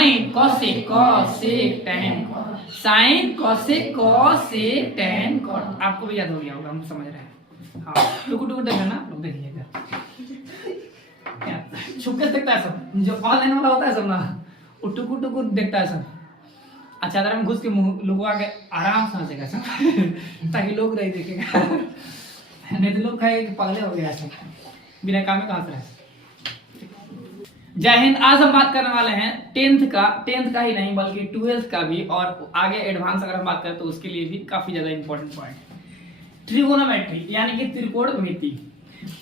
Sign cosec cosec tan cot, sine cosec cosec tan cot. आपको भी याद हो गया होगा, हम समझ रहे हैं। हाँ टुकु टुकु देखना ना, लोग देखिएगा छुप के देखता है सब, जो ऑनलाइन वाला होता है सब ना, वो टुकु टुकु देखता है सब। अच्छा अगर हम घुस के मुंह लुकवा के आराम से हंसेगा सब ताकि लोग नहीं देखेगा, नहीं तो लोग कहेंगे कि पागल हो गया सब, बिना काम में कहां से रहे। जय हिंद। आज हम बात करने वाले हैं टेंथ का ही नहीं बल्कि 12th का भी, और आगे एडवांस अगर हम बात करें तो उसके लिए भी काफी ज्यादा इंपॉर्टेंट पॉइंट है, ट्रिगोनोमेट्री यानी कि त्रिकोणमिति।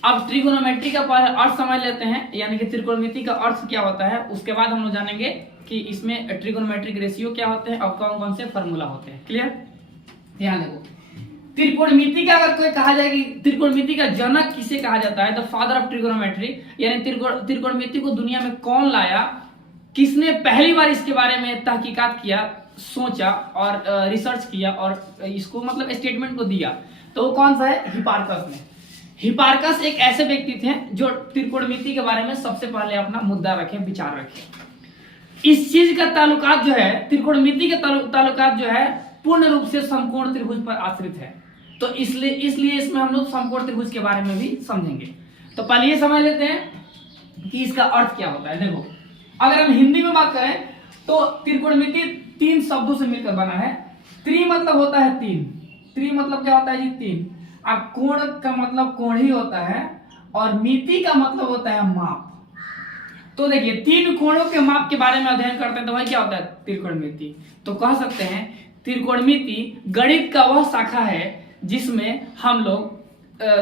अब ट्रिगोनोमेट्री का पहले अर्थ समझ लेते हैं, यानी कि त्रिकोणमिति का अर्थ क्या होता है, उसके बाद हम लोग जानेंगे कि इसमें ट्रिगोनोमेट्रिक रेशियो क्या होते हैं और कौन कौन से फॉर्मूला होते हैं। क्लियर? ध्यान देखो, त्रिकोणमिति का अगर कोई कहा जाए कि त्रिकोणमिति का जनक किसे कहा जाता है, द फादर ऑफ ट्रिगोनोमेट्री, यानी त्रिकोणमिति को दुनिया में कौन लाया, किसने पहली बार इसके बारे में तहकीकात किया, सोचा और रिसर्च किया और इसको मतलब स्टेटमेंट को दिया, तो वो कौन सा है? हिपार्कस ने। हिपार्कस एक ऐसे व्यक्ति थे जो त्रिकोणमिति के बारे में सबसे पहले अपना मुद्दा रखे, विचार रखे। इस चीज का ताल्लुकात जो है, त्रिकोणमिति के ताल्लुकात जो है पूर्ण रूप से समकोण त्रिभुज पर आश्रित है, तो इसलिए इसमें हम लोग समकोण त्रिभुज के बारे में भी समझेंगे। तो पहले ये समझ लेते हैं कि इसका अर्थ क्या होता है। देखो, अगर हम हिंदी में बात करें तो त्रिकोणमिति 3 शब्दों से मिलकर बना है। त्रि मतलब होता है 3, त्रि मतलब क्या होता है जी? 3। अब कोण का मतलब कोण ही होता है और मिति का मतलब होता है माप। तो देखिए 3 कोणों के माप के बारे में अध्ययन करते हैं तो वही क्या होता है? त्रिकोणमिति। तो कह सकते हैं त्रिकोणमिति गणित का वह शाखा है जिसमें हम लोग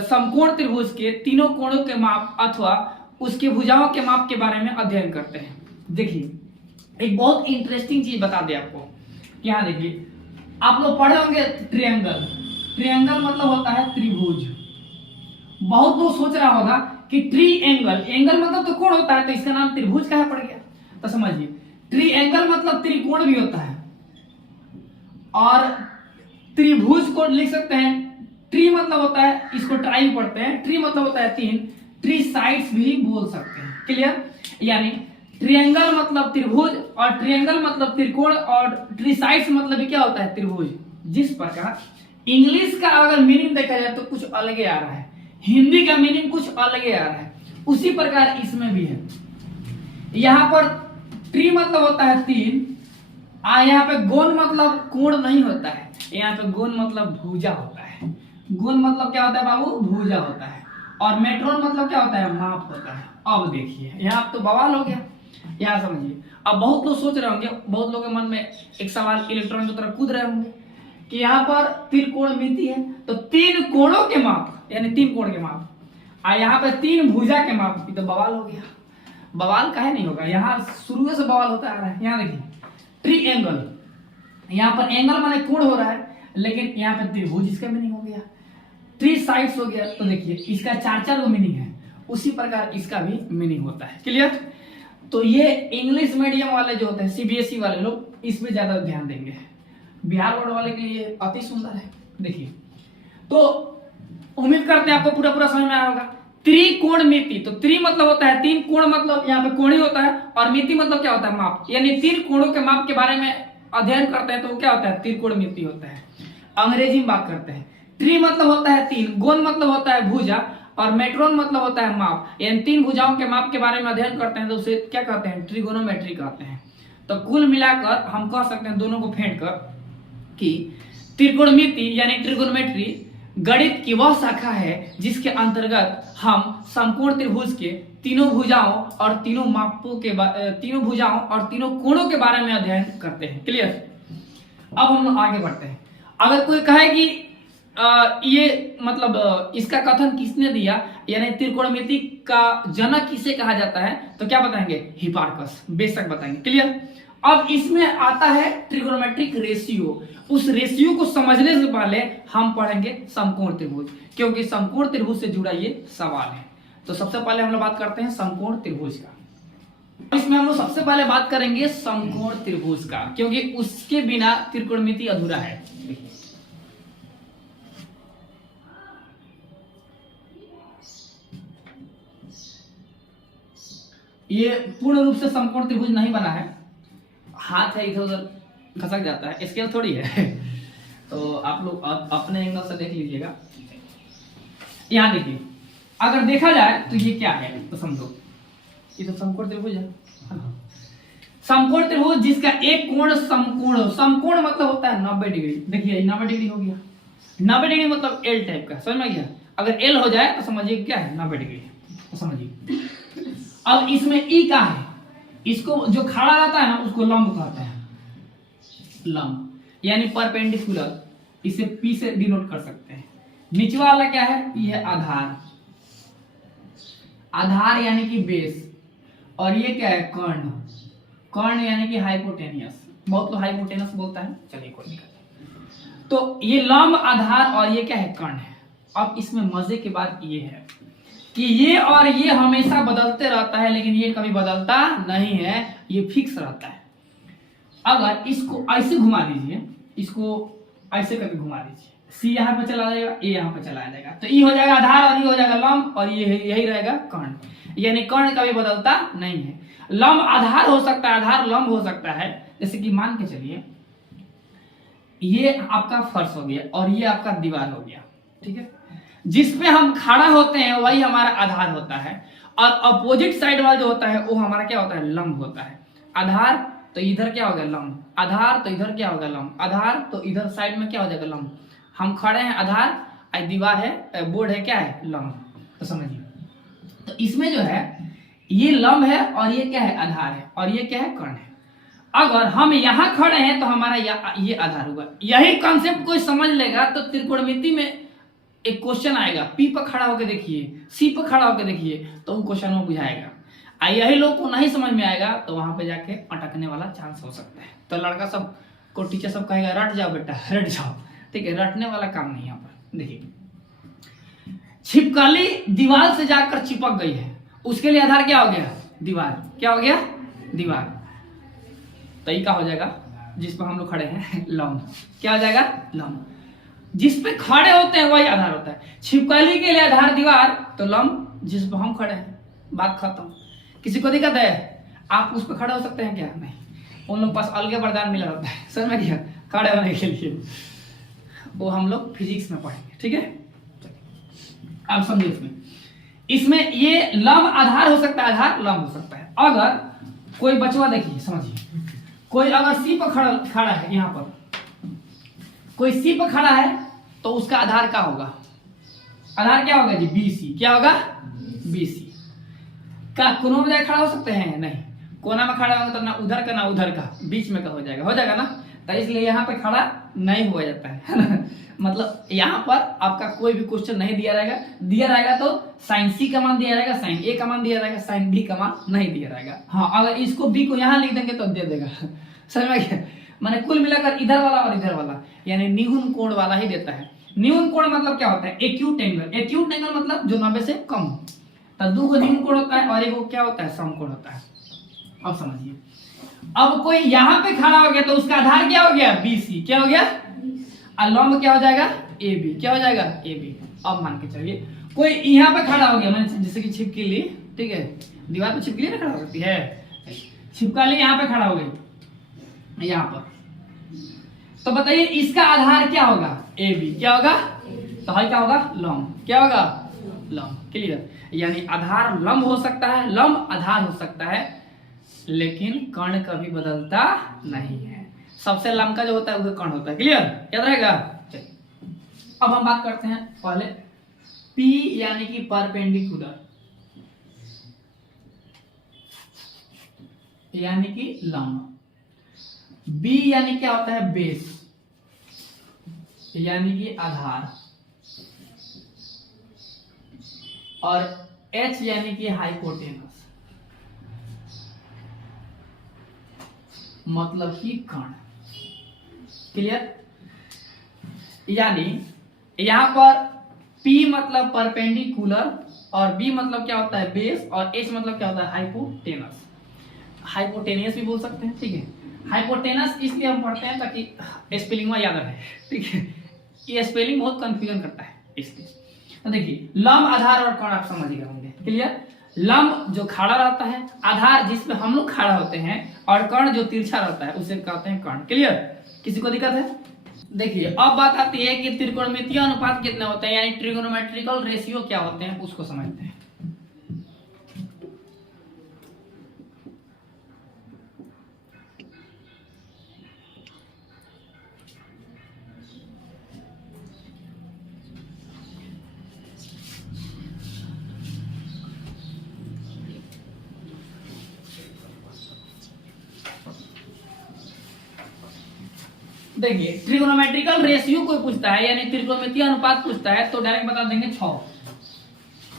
समकोण त्रिभुज के तीनों कोणों के माप अथवा उसके भुजाओं के माप के बारे में अध्ययन करते हैं। देखिए एक बहुत इंटरेस्टिंग चीज बता दे आपको, यहाँ देखिए आप लोग पढ़े होंगे ट्रायंगल। ट्रायंगल मतलब होता है त्रिभुज। बहुत लोग सोच रहा होगा कि ट्रायंगल, एंगल मतलब तो कोण होता है, तो इसका नाम त्रिभुज काहे पड़ गया? तो समझिए ट्रायंगल मतलब त्रिकोण भी होता है और त्रिभुज को लिख सकते हैं, ट्री मतलब होता है, इसको ट्राई पढ़ते हैं, ट्री मतलब होता है 3, ट्री साइड्स भी बोल सकते हैं। क्लियर? यानी ट्रायंगल मतलब त्रिभुज और ट्रायंगल मतलब त्रिकोण और ट्री साइड्स मतलब क्या होता है? त्रिभुज। जिस प्रकार इंग्लिश का अगर मीनिंग देखा जाए तो कुछ अलग आ रहा है, हिंदी का मीनिंग कुछ अलग आ रहा है, उसी प्रकार इसमें भी है। यहां पर ट्री मतलब होता है 3, यहाँ पे गोन मतलब कोण नहीं होता है, यहाँ पे गोन मतलब भुजा होता है। गोन मतलब क्या होता है बाबू? भुजा होता है। और मेट्रोन मतलब क्या होता है? माप होता है। अब देखिए यहाँ तो बवाल हो गया, यहाँ समझिए। अब बहुत लोग सोच रहे होंगे, बहुत लोगों के मन में एक सवाल इलेक्ट्रॉन की तरह कूद रहे होंगे कि यहाँ पर त्रिकोणमिति है तो 3 कोणों के माप यानी 3 कोण के माप, और यहाँ पे 3 भुजा के माप, तो बवाल हो गया। बवाल काहे नहीं होगा? यहाँ शुरू से बवाल होता आ रहा है। यहाँ देखिए ट्रायंगल, यहाँ पर एंगल माने कोण हो रहा है, लेकिन यहाँ पे त्रिभुज इसका मीनिंग हो गया, थ्री साइड्स हो गया। तो देखिए इसका 4 गो मीनिंग है, उसी प्रकार इसका भी मीनिंग होता है। क्लियर? तो ये इंग्लिश मीडियम वाले जो होते हैं, सीबीएसई वाले लोग इस पे ज्यादा ध्यान देंगे, बिहार बोर्ड वाले के लिए अति सुंदर है। देखिए तो उम्मीद करते हैं आपको पूरा समझ में आया होगा। त्रिकोणमिति, तो त्रि मतलब होता है 3, कोण मतलब यहाँ पे कोण ही होता है, और मिति मतलब क्या होता है? माप। यानी 3 कोणों के माप के बारे में अध्ययन करते हैं तो वो क्या होता है? त्रिकोणमिति होता है। अंग्रेजी में बात करते हैं, ट्री मतलब होता है 3, गोन मतलब होता है भुजा, और मेट्रोन मतलब होता है माप। यानी 3 भुजाओं के माप के बारे में अध्ययन करते हैं तो उसे क्या कहते हैं? ट्रिगोनोमेट्री कहते हैं। तो कुल मिलाकर हम कह सकते हैं दोनों को फेंट कर कि त्रिकोणमिति यानी ट्रिगोनोमेट्री गणित की वह शाखा है जिसके अंतर्गत हम समकोण त्रिभुज के तीनों भुजाओं और तीनों मापों के तीनों भुजाओं और तीनों कोणों के बारे में अध्ययन करते हैं। क्लियर? अब हम लोग आगे बढ़ते हैं। अगर कोई कहे कि ये मतलब इसका कथन किसने दिया, यानी त्रिकोणमिति का जनक किसे कहा जाता है, तो क्या बताएंगे? हिपार्कस, बेशक बताएंगे। क्लियर? अब इसमें आता है ट्रिगोनोमेट्रिक रेशियो। उस रेशियो को समझने से पहले हम पढ़ेंगे समकोण त्रिभुज, क्योंकि समकोण त्रिभुज से जुड़ा ये सवाल है। तो सबसे पहले हम लोग बात करते हैं समकोण त्रिभुज का। इसमें हम लोग सबसे पहले बात करेंगे समकोण त्रिभुज का, क्योंकि उसके बिना त्रिकोणमिति अधूरा है। ये पूर्ण रूप से समकोण त्रिभुज नहीं बना है, हाथ है इधर उधर खसक जाता है, स्केल थोड़ी है। तो आप लोग अपने एंगल से देख लीजिएगा। यहाँ देखिए, अगर देखा जाए तो ये क्या है तो समझो, ये तो समकोण त्रिभुज है। समकोण त्रिभुज जिसका एक कोण समकोण हो, समकोण मतलब होता है 90 डिग्री। देखिए 90 डिग्री हो गया, 90 डिग्री मतलब एल टाइप का, समझ में गया। अगर एल हो जाए तो समझिए क्या है 90 डिग्री, तो समझिए। अब इसमें ई क्या है, इसको जो खड़ा रहता है ना उसको लंब कहते हैं, लंब यानी परपेंडिकुलर, इसे पी से डिनोट कर सकते हैं। नीचे वाला क्या है, ये आधार, आधार यानी कि बेस, और ये क्या है कर्ण, कर्ण यानी कि हाइपोटेनियस, बहुत लोग हाइपोटेनस बोलता है, चलिए कोई दिक्कत नहीं। तो ये लंब, आधार और ये क्या है कर्ण है। अब इसमें मजे की बात ये है कि ये और ये हमेशा बदलते रहता है, लेकिन ये कभी बदलता नहीं है, ये फिक्स रहता है। अगर इसको ऐसे घुमा दीजिए, इसको ऐसे करके घुमा दीजिए, सी यहाँ पे चला जाएगा, ए यहाँ पे चला जाएगा, तो ई हो जाएगा आधार और ये हो जाएगा लंब, और ये यही रहेगा कर्ण, यानी कर्ण कभी बदलता नहीं है। लंब आधार हो सकता है, आधार लंब हो सकता है। जैसे कि मान के चलिए ये आपका फर्श हो गया और ये आपका दीवार हो गया, ठीक है। जिसपे हम खड़ा होते हैं वही हमारा आधार होता है, और अपोजिट साइड वाला जो होता है वो हमारा क्या होता है, लंब होता है। आधार तो इधर क्या हो गया लंब, आधार तो इधर क्या होगा लंब, आधार तो इधर साइड में क्या हो जाएगा लंब। हम खड़े हैं आधार, दीवार है, बोर्ड है क्या है लंब, तो समझिए। तो इसमें जो है ये लंब है और ये क्या है आधार है, और ये क्या है कर्ण है। अगर हम यहाँ खड़े हैं तो हमारा ये आधार होगा। यही कॉन्सेप्ट कोई समझ लेगा तो त्रिकोणमिति में एक क्वेश्चन आएगा, पी पर खड़ा होकर देखिए, सी पर खड़ा होकर देखिए, तो वो क्वेश्चन में बुझाएगा। यही लोग को नहीं समझ में आएगा तो वहां पे जाके अटकने वाला चांस हो सकता है। तो लड़का सब को टीचर सब कहेगा रट जाओ बेटा, रट जाओ, ठीक है, रटने वाला काम नहीं यहाँ पर। देखिए छिपकली दीवार से जाकर चिपक गई है, उसके लिए आधार क्या हो गया, दीवार, क्या हो गया दीवार। तो ये क्या हो जाएगा, जिस पर हम लोग खड़े हैं लंब, क्या हो जाएगा लंब। जिस पे खड़े होते हैं वही आधार होता है। छिपकली के लिए आधार दीवार, तो लंब जिस पर हम खड़े हैं, बात खत्म। किसी को दिक्कत है, आप उस पर खड़े हो सकते हैं क्या, नहीं, उन लोग पास अलग वरदान मिला होता है, समझ में क्या, खड़े होने के लिए, वो हम लोग फिजिक्स में पढ़ेंगे, ठीक है। अब समझिए इसमें ये लंब आधार हो सकता है, आधार लंब हो सकता है। अगर कोई बचवा देखिए, समझिए, कोई अगर सी पर खड़ा है, यहाँ पर कोई सी पर खड़ा है तो उसका आधार क्या होगा, आधार क्या होगा जी, बीसी, क्या होगा बीसी। क्या कोनों में खड़ा हो सकते हैं, नहीं, कोना में खड़ा होगा तो ना उधर का ना उधर का, बीच में का हो जाएगा ना। तो इसलिए यहाँ पे खड़ा नहीं हुआ जाता है मतलब यहाँ पर आपका कोई भी क्वेश्चन नहीं दिया रहेगा तो साइन सी का मान दिया रहेगा, साइन ए का मान दिया रहेगा, साइन बी का मान नहीं दिया रहेगा। हाँ, अगर इसको बी को यहाँ लिख देंगे तो दे देगा समझ में क्या, माने कुल मिलाकर इधर वाला और इधर वाला यानी निहुन कोण वाला ही देता है। निहुन कोण मतलब क्या होता है, एक्यूट एंगल, एक्यूट एंगल मतलब जो 90 से कम हो। तो दो को निहुन कोण होता है और एक को क्या होता है, समकोण होता है। अब समझिए, अब कोई यहाँ पे खड़ा हो गया तो उसका आधार क्या हो गया, बीसी, क्या हो गया, और लंब क्या हो जाएगा, ए बी, क्या हो जाएगा ए बी। अब मान के चलिए कोई यहाँ पे खड़ा हो गया, मैंने जैसे कि छिपकली, ठीक है, दीवार पे छिपकली ना खड़ा हो सकती है, छिपकली यहाँ पे खड़ा हो गई यहाँ पर, तो बताइए इसका आधार क्या होगा, ए बी, क्या होगा, तो हाई क्या होगा, लंब, क्या होगा लंब। क्लियर, यानी आधार लंब हो सकता है, लंब आधार हो सकता है, लेकिन कर्ण कभी बदलता नहीं है। सबसे लंबा जो होता है वो कर्ण होता है। क्लियर, याद रहेगा। चलिए अब हम बात करते हैं पहले P यानी कि परपेंडिकुलर, यानी कि लंब, B यानी क्या होता है, बेस, यानी कि आधार, और H यानी कि हाइपोटेनस, मतलब कि कर्ण। क्लियर, यानी यहां पर P मतलब परपेंडिकुलर और B मतलब क्या होता है, बेस, और H मतलब क्या होता है, हाइपोटेनस, हाइपोटेनियस भी बोल सकते हैं, ठीक है। हाइपोटेनस इसलिए हम पढ़ते हैं ताकि स्पेलिंग में याद रहे, ठीक है, ये स्पेलिंग बहुत कंफ्यूजन करता है इसलिए। तो देखिए लंब, आधार और कर्ण आप समझ गए होंगे। क्लियर, लंब जो खड़ा रहता है, आधार जिसमें हम लोग खड़ा होते हैं, और कर्ण जो तिरछा रहता है उसे कहते हैं कर्ण। क्लियर? किसी को दिक्कत है? देखिए अब बात आती है कि त्रिकोणमितीय अनुपात कितने होते हैं, यानी ट्रिगोनोमेट्रिकल रेशियो क्या होते हैं, उसको समझते हैं। देखिए ट्रिगोनोमेट्रिकल रेशियो कोई पूछता है, यानी त्रिकोणमितीय अनुपात पूछता है, तो डायरेक्ट बता देंगे 6।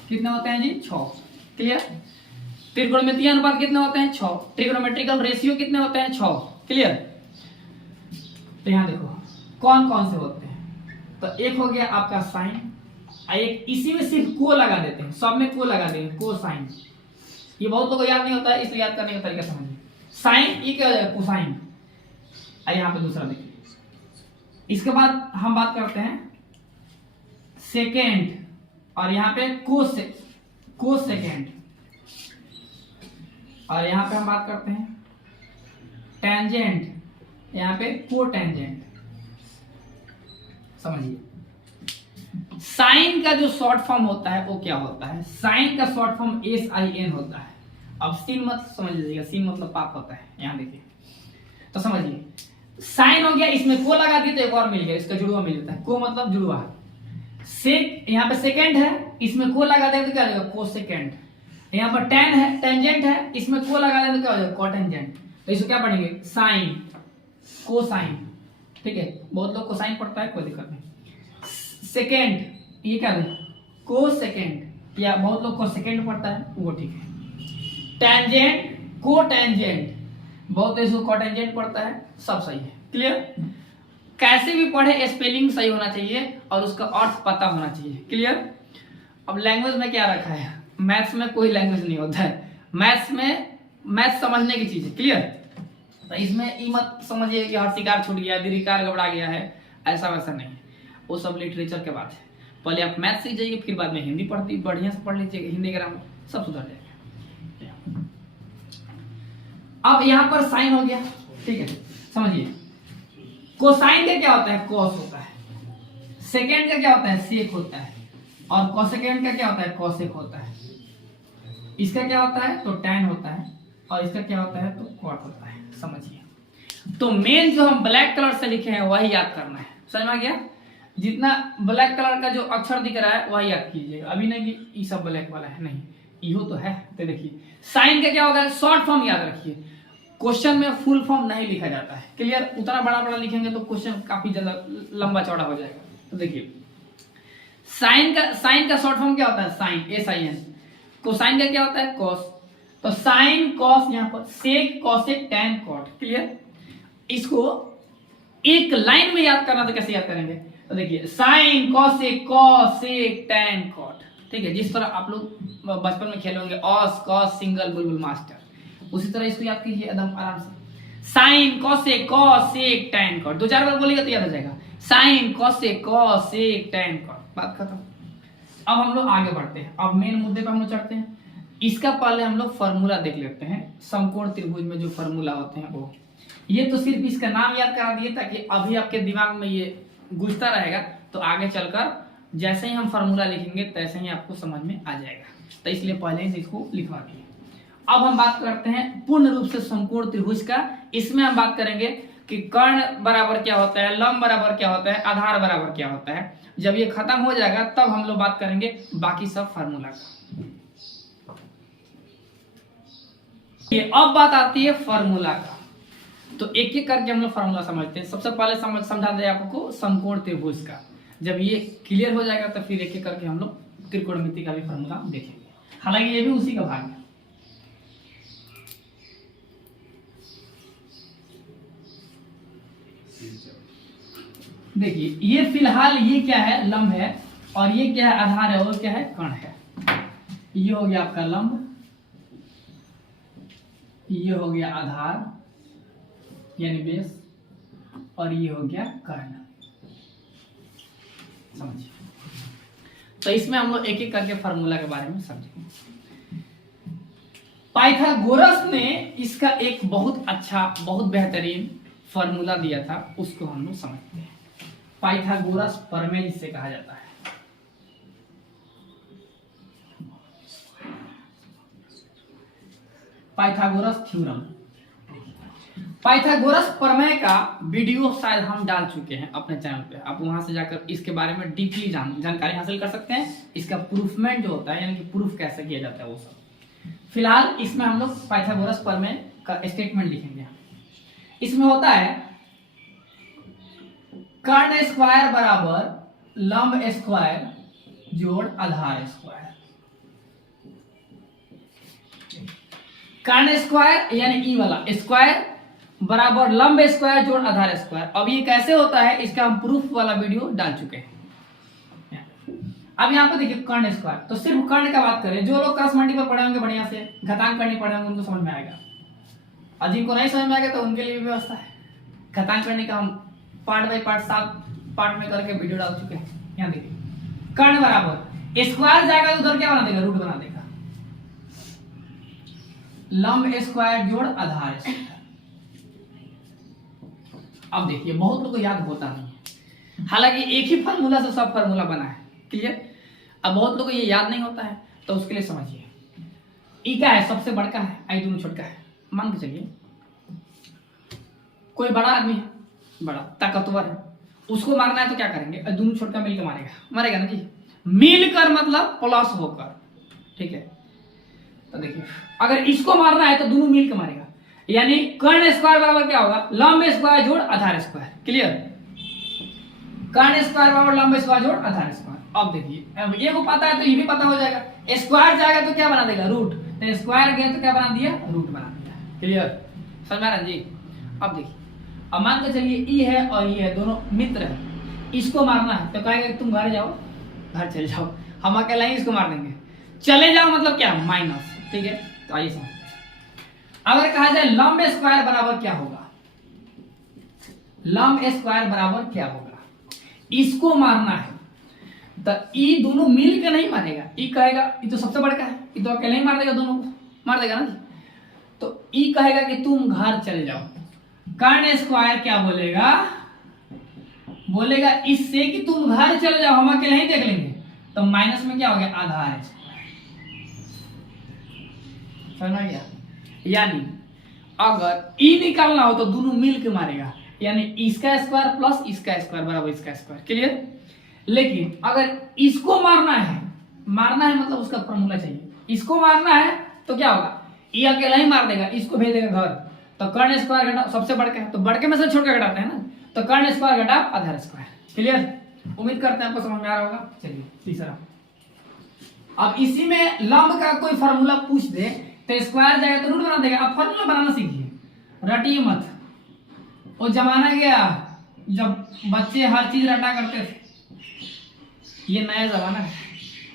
कितने होते हैं जी? 6। क्लियर? त्रिकोणमितीय अनुपात कितने होते हैं? 6। ट्रिगोनोमेट्रिकल रेशियो कितने होते हैं? 6। क्लियर? तो यहां देखो कौन कौन से होते हैं। तो एक हो गया आपका साइन, एक इसी में सिर्फ को लगा देते हैं, सब में को लगा देंगे, को साइन। ये बहुत लोगों को याद नहीं होता है, इसलिए याद करने का तरीका समझिए। साइन ये क्या हो जाएगा? कोसाइन। यहाँ पे दूसरा देखिए। इसके बाद हम बात करते हैं सेकेंड, और यहाँ पे को सेकेंड, और यहाँ पे हम बात करते हैं टेंजेंट, यहाँ पे को टेंजेंट। समझिए साइन का जो शॉर्ट फॉर्म होता है वो क्या होता है? साइन का शॉर्ट फॉर्म SIN होता है। अब सीन मत समझ लीजिएगा, सीन मतलब पाप होता है। यहाँ देखिए तो समझिए साइन हो गया, इसमें को लगा दिए तो एक और मिल गया, इसका जुड़वा मिल जाता है। को मतलब जुड़वा। यहाँ पे सेकेंड है, इसमें को लगा देंगे तो क्या हो जाएगा? को सेकेंड। यहाँ पर टेन है, टेंजेंट है, इसमें को लगा देंगे तो क्या हो जाएगा? कोटेंजेंट। तो इसको क्या पढ़ेंगे? Sine, cosine. ठीक है, बहुत लोग कोसाइन पढ़ता है, कोई दिक्कत नहीं। सेकेंड ये क्या है? को सेकेंड, या बहुत लोग को सेकेंड पढ़ता है, वो ठीक है। टेंजेंट, को टेंजेंट, बहुत इसको कोटेंजेंट पढ़ता है, सब सही है। क्लियर? कैसे भी पढ़े स्पेलिंग सही होना चाहिए और उसका अर्थ पता होना चाहिए। क्लियर? अब लैंग्वेज में क्या रखा है? मैथ्स में कोई लैंग्वेज नहीं होता है, मैथ्स में मैथ्स समझने की चीज है। क्लियर? तो इसमें ये मत समझिए कि हर्षिकार छूट गया, दीर्घिकार घबरा गया है, ऐसा वैसा नहीं है, वो सब लिटरेचर के बात है। पहले आप मैथ्स सीख जाइए, फिर बाद में हिंदी पढ़ती बढ़िया से पढ़ लीजिएगा, हिंदी ग्रामर सब सुधर जाएगा। अब यहाँ पर साइन हो गया, ठीक है। समझिए कोसाइन का क्या होता है? कॉस होता है। सेकेंड का क्या होता है? सेक होता है। और कोसेकेंड का क्या होता है? कोसेक होता है। इसका क्या होता है? तो टैन होता है। और इसका क्या होता है? तो कॉट होता है। समझिए तो मेन जो हम ब्लैक कलर से लिखे हैं वही याद करना है। समझ में आ गया? जितना ब्लैक कलर का जो अक्षर दिख रहा है वही याद कीजिएगा, अभी नहीं कि ये सब ब्लैक वाला है, नहीं, यो तो है। तो देखिए साइन का क्या होगा? शॉर्ट फॉर्म याद रखिए, क्वेश्चन में फुल फॉर्म नहीं लिखा जाता है। क्लियर? उतना बड़ा बड़ा लिखेंगे तो क्वेश्चन काफी ज्यादा लंबा चौड़ा हो जाएगा। तो देखिए साइन का शॉर्ट फॉर्म क्या होता है? Sign, SIN। कोसाइन का क्या होता है? कॉस। तो साइन कॉस, यहाँ पर sec cosec tan cot. Clear? इसको एक लाइन में याद करना तो कैसे याद करेंगे? तो देखिए sine cosec cos sec tan cot. ठीक है, जिस तरह आप लोग बचपन में खेले होंगे ऑस कॉस सिंगल बुलबुल मास्टर, उसी तरह इसको याद कीजिए एकदम आराम से। Sine cosec cos sec tan cot, 2-4 बार बोलेगा तो याद आ जाएगा। Sine cosec cos sec tan cot, बात खत्म। अब हम लोग आगे बढ़ते हैं, अब मेन मुद्दे पर हम लोग चढ़ते हैं। इसका पहले हम लोग फॉर्मूला देख लेते हैं। समकोण त्रिभुज में जो फॉर्मूला होते हैं वो, ये तो सिर्फ इसका नाम याद करा दिए ताकि अभी आपके दिमाग में ये गूंजता रहेगा, तो आगे चलकर जैसे ही हम फॉर्मूला लिखेंगे तैसे ही आपको समझ में आ जाएगा, तो इसलिए पहले से इसको लिखवा दिए। अब हम बात करते हैं पूर्ण रूप से समकोण त्रिभुज का। इसमें हम बात करेंगे कि कर्ण बराबर क्या होता है, लंब बराबर क्या होता है, आधार बराबर क्या होता है। जब ये खत्म हो जाएगा तब हम लोग बात करेंगे बाकी सब फार्मूला का। ये अब बात आती है फार्मूला का, तो एक एक करके हम लोग फार्मूला समझते हैं। सबसे पहले समझा दे आपको समकोण त्रिभुज का। जब ये क्लियर हो जाएगा तो फिर एक एक करके हम लोग त्रिकोणमिति का भी फार्मूला देखेंगे, हालांकि ये भी उसी का भाग है। देखिए ये फिलहाल ये क्या है? लंब है, और ये क्या है? आधार है, और क्या है? कर्ण है। ये हो गया आपका लंब, ये हो गया आधार यानी बेस, और ये हो गया कर्ण। समझिए तो इसमें हम लोग एक एक करके फार्मूला के बारे में समझेंगे। पाइथागोरस ने इसका एक बहुत अच्छा, बहुत बेहतरीन फॉर्मूला दिया था, उसको हम लोग समझते हैं। पाइथागोरस प्रमेय जिसे कहा जाता है। Pythagoras theorem. पाइथागोरस प्रमेय का वीडियो शायद हम डाल चुके हैं अपने चैनल पे, आप वहां से जाकर इसके बारे में डीपली जानकारी हासिल कर सकते हैं। इसका प्रूफमेंट जो होता है, यानी कि प्रूफ कैसे किया जाता है वो सब। फिलहाल इसमें हम लोग पाइथागोरस प्रमेय का स्टेटमेंट लिखेंगे। इसमें होता है कर्ण स्क्वायर बराबर लंब स्क्वायर जोड़ आधार स्क्वायर। कर्ण स्क्वायर यानी ई वाला स्क्वायर बराबर लंब स्क्वायर जोड़ आधार स्क्वायर। अब ये कैसे होता है इसका हम प्रूफ वाला वीडियो डाल चुके हैं। अब यहाँ पे देखिए कर्ण स्क्वायर, तो सिर्फ कर्ण का बात करें, जो लोग क्लास मल्टीपल पढ़े होंगे बढ़िया से, घातांक करने पढ़े होंगे, उनको समझ में आएगा। और जिनको नहीं समझ में आएगा तो उनके लिए भी व्यवस्था है। घातांक करने का हम पार्ट बाई पार्ट 7 पार्ट में करके वीडियो डाल चुके हैं। यहाँ देखिए कर्ण बराबर स्क्वायर जाएगा तो उधर क्या बना देगा, रूट बना देगा। लंब स्क्वायर जोड़ आधार स्क्वायर। अब देखिए बहुत लोग को याद होता नहीं है, हालांकि एक ही फार्मूला से सब फार्मूला बना है, क्लियर। अब बहुत लोग को ये याद नहीं होता है, तो उसके लिए समझिए। ई क्या है, सबसे बड़का है, आई दोनों छोटका है। मान के चलिए कोई बड़ा आदमी है, बड़ा ताकतवर है, उसको मारना है तो क्या करेंगे, दोनों छोटका मिलकर मारेगा ना जी। मिलकर मतलब प्लस होकर, ठीक है। तो देखिए अगर इसको मारना है तो दोनों मिलकर मारेगा, यानी कर्ण स्क्वायर बराबर क्या होगा, लंब स्क्वायर जोड़ आधार स्क्वायर। क्लियर, कर्ण स्क्वायर बराबर लंब स्क्वायर जोड़ आधार स्क्वायर। अब देखिए अब ये को पता है तो ये भी पता हो जाएगा। स्क्वायर जाएगा तो क्या बना देगा, रूट। तो स्क्वायर गया तो क्या बना दिया, रूट बना दिया। क्लियर, समझ में आ रहा जी। अब देखिए अब मान के चलिए ई है और ये है, दोनों मित्र है, इसको मारना है तो कहेगा तुम घर जाओ, घर चले जाओ, हम अकेला ही इसको मार देंगे। चले जाओ मतलब क्या, माइनस, ठीक है। तो आइए समझ, अगर कहा जाए लंब स्क्वायर बराबर क्या होगा, लंब स्क्वायर बराबर क्या होगा, इसको मारना है तो ई दोनों मिल के नहीं मारेगा। ई कहेगा ये तो सबसे बड़का है, ये तो अकेले ही मार देगा, दोनों को मार देगा ना। तो ई कहेगा कि तुम घर चले जाओ। कर्ण स्क्वायर क्या बोलेगा, बोलेगा इससे कि तुम घर चले जाओ, हम अकेले ही देख लेंगे। तो माइनस में क्या हो गया, आधार समझ गया। यानी अगर ई निकालना हो तो दोनों मिल के मारेगा, यानी इसका स्क्वायर प्लस इसका स्क्वायर बराबर इसका स्क्वायर। क्लियर, लेकिन अगर इसको मारना है मतलब उसका फॉर्मूला चाहिए। इसको मारना है तो क्या होगा, ये अकेला ही मार देगा, इसको भेज देगा घर। तो कर्ण स्क्वायर घटा सबसे बड़का है, तो बड़के में से छोड़ के घटाते हैं ना, तो कर्ण स्क्वायर घटा आधार स्क्वायर। क्लियर, उम्मीद करते हैं आपको समझ में आ रहा होगा। चलिए तीसरा, अब इसी में लंब का कोई फार्मूला पूछ दे तो स्क्वायर जाएगा तो रूट बना देगा। अब फार्मूला बनाना सीखिए, रटिए मत। वो जमाना गया जब बच्चे हर चीज रटा करते थे, ये नया जमाना है,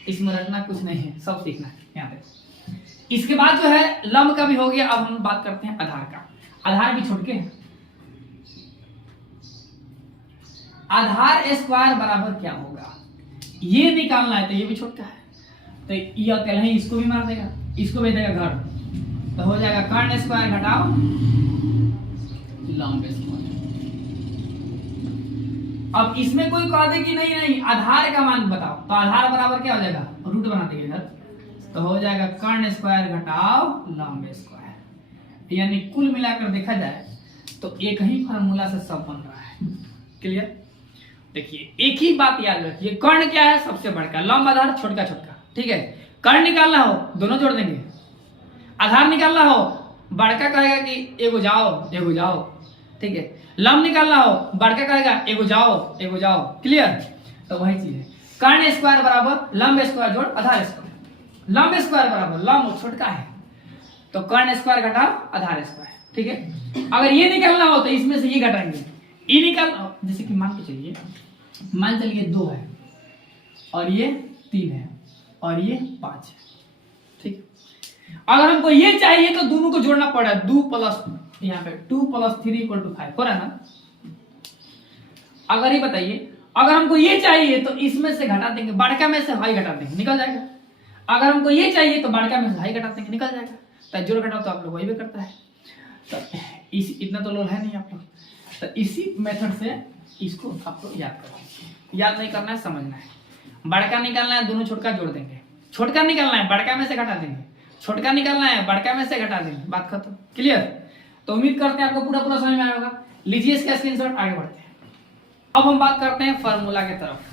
इसमें रटना कुछ नहीं है, सब सीखना है यहाँ पे। इसके बाद जो है लंब का भी हो गया। अब हम बात करते हैं आधार का। आधार भी छोटके हैं। आधार स्क्वायर बराबर क्या होगा, ये निकालना है तो ये भी छोटा है, तो ये अकेला ही इसको भी मार देगा, इसको भेज देगा घर। तो हो जाएगा कर्ण स्क्वायर घटाओ लंब स्क्वायर। अब इसमें कोई कह दे कि नहीं आधार का मान बताओ, तो आधार बराबर क्या हो जाएगा, रूट बना देंगे इधर। तो हो जाएगा कर्ण स्क्वायर घटाओ लंब स्क्वायर। यानी कुल मिलाकर देखा जाए तो एक ही फार्मूला से सब बन रहा है। क्लियर, देखिए एक ही बात याद रखिए, कर्ण क्या है, सबसे बड़का, लंब आधार छोटका छोटका, ठीक है। कर्ण निकालना हो दोनों जोड़ देंगे, आधार निकालना हो बड़का कहेगा कि एगो जाओ, ठीक है। लंब निकालना हो बड़का कहेगा एगो जाओ। क्लियर, तो वही चीज है, कर्ण स्क्वायर बराबर लंब स्क्वायर जोड़ आधार स्क्वायर। लंब स्क्वायर बराबर लंब छोटका है तो कर्ण स्क्वायर घटा आधार स्क्वायर, ठीक है। अगर ये निकालना हो तो इसमें से ये घटाएंगे, ये निकाल, जैसे कि मान चलिए 2 है और ये 3 है और ये 5 है, ठीक। अगर हमको ये चाहिए तो दोनों को जोड़ना पड़ा, 2 प्लस यहाँ पे 2 + 3 = 5 हो रहा है ना। अगर ये बताइए, अगर हमको ये चाहिए तो इसमें से घटा देंगे, बड़का में से हाई घटा देंगे, निकल जाएगा। अगर हमको ये चाहिए तो बड़का में से हाई घटा देंगे, निकल जाएगा। तो जोड़ घटाओ तो आप लोग वही भी करता है। तो इस इतना तो लोग है नहीं आप लोग, तो इसी मेथड से इसको आप लोग याद कर लीजिए। याद नहीं करना है, समझना है। बड़का निकालना है, दोनों छोटका जोड़ देंगे। छोटका निकालना है, बड़का में से घटा देंगे। छोटका निकालना है, बड़का में से घटा देंगे। बात खत्म। क्लियर? तो उम्मीद करते हैं आपको पूरा पूरा समझ में आया होगा। लीजिए इसका स्क्रीनशॉट, आगे बढ़ते हैं। अब हम बात करते हैं फार्मूला की तरफ।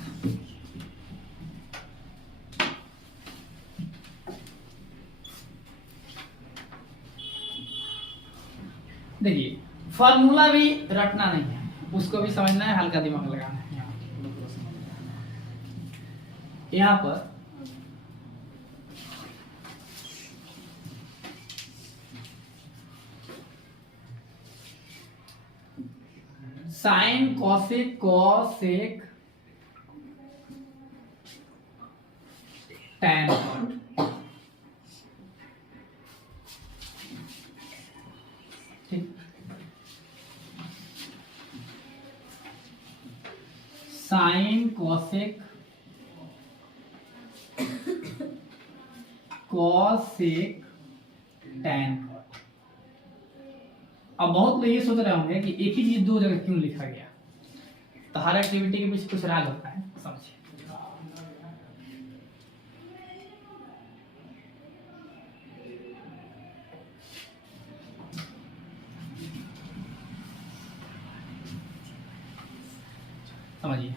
देखिए फार्मूला भी रटना नहीं है, उसको भी समझना है, हल्का दिमाग लगाना है। यहां पर sine cosec cosec tan cot, ठीक। Sine cosec cosec tan cot. अब बहुत लोग ये सोच रहे होंगे कि एक ही चीज दो जगह क्यों लिखा गया। तो हर एक्टिविटी के पीछे कुछ राज होता है, समझिए। समझिए,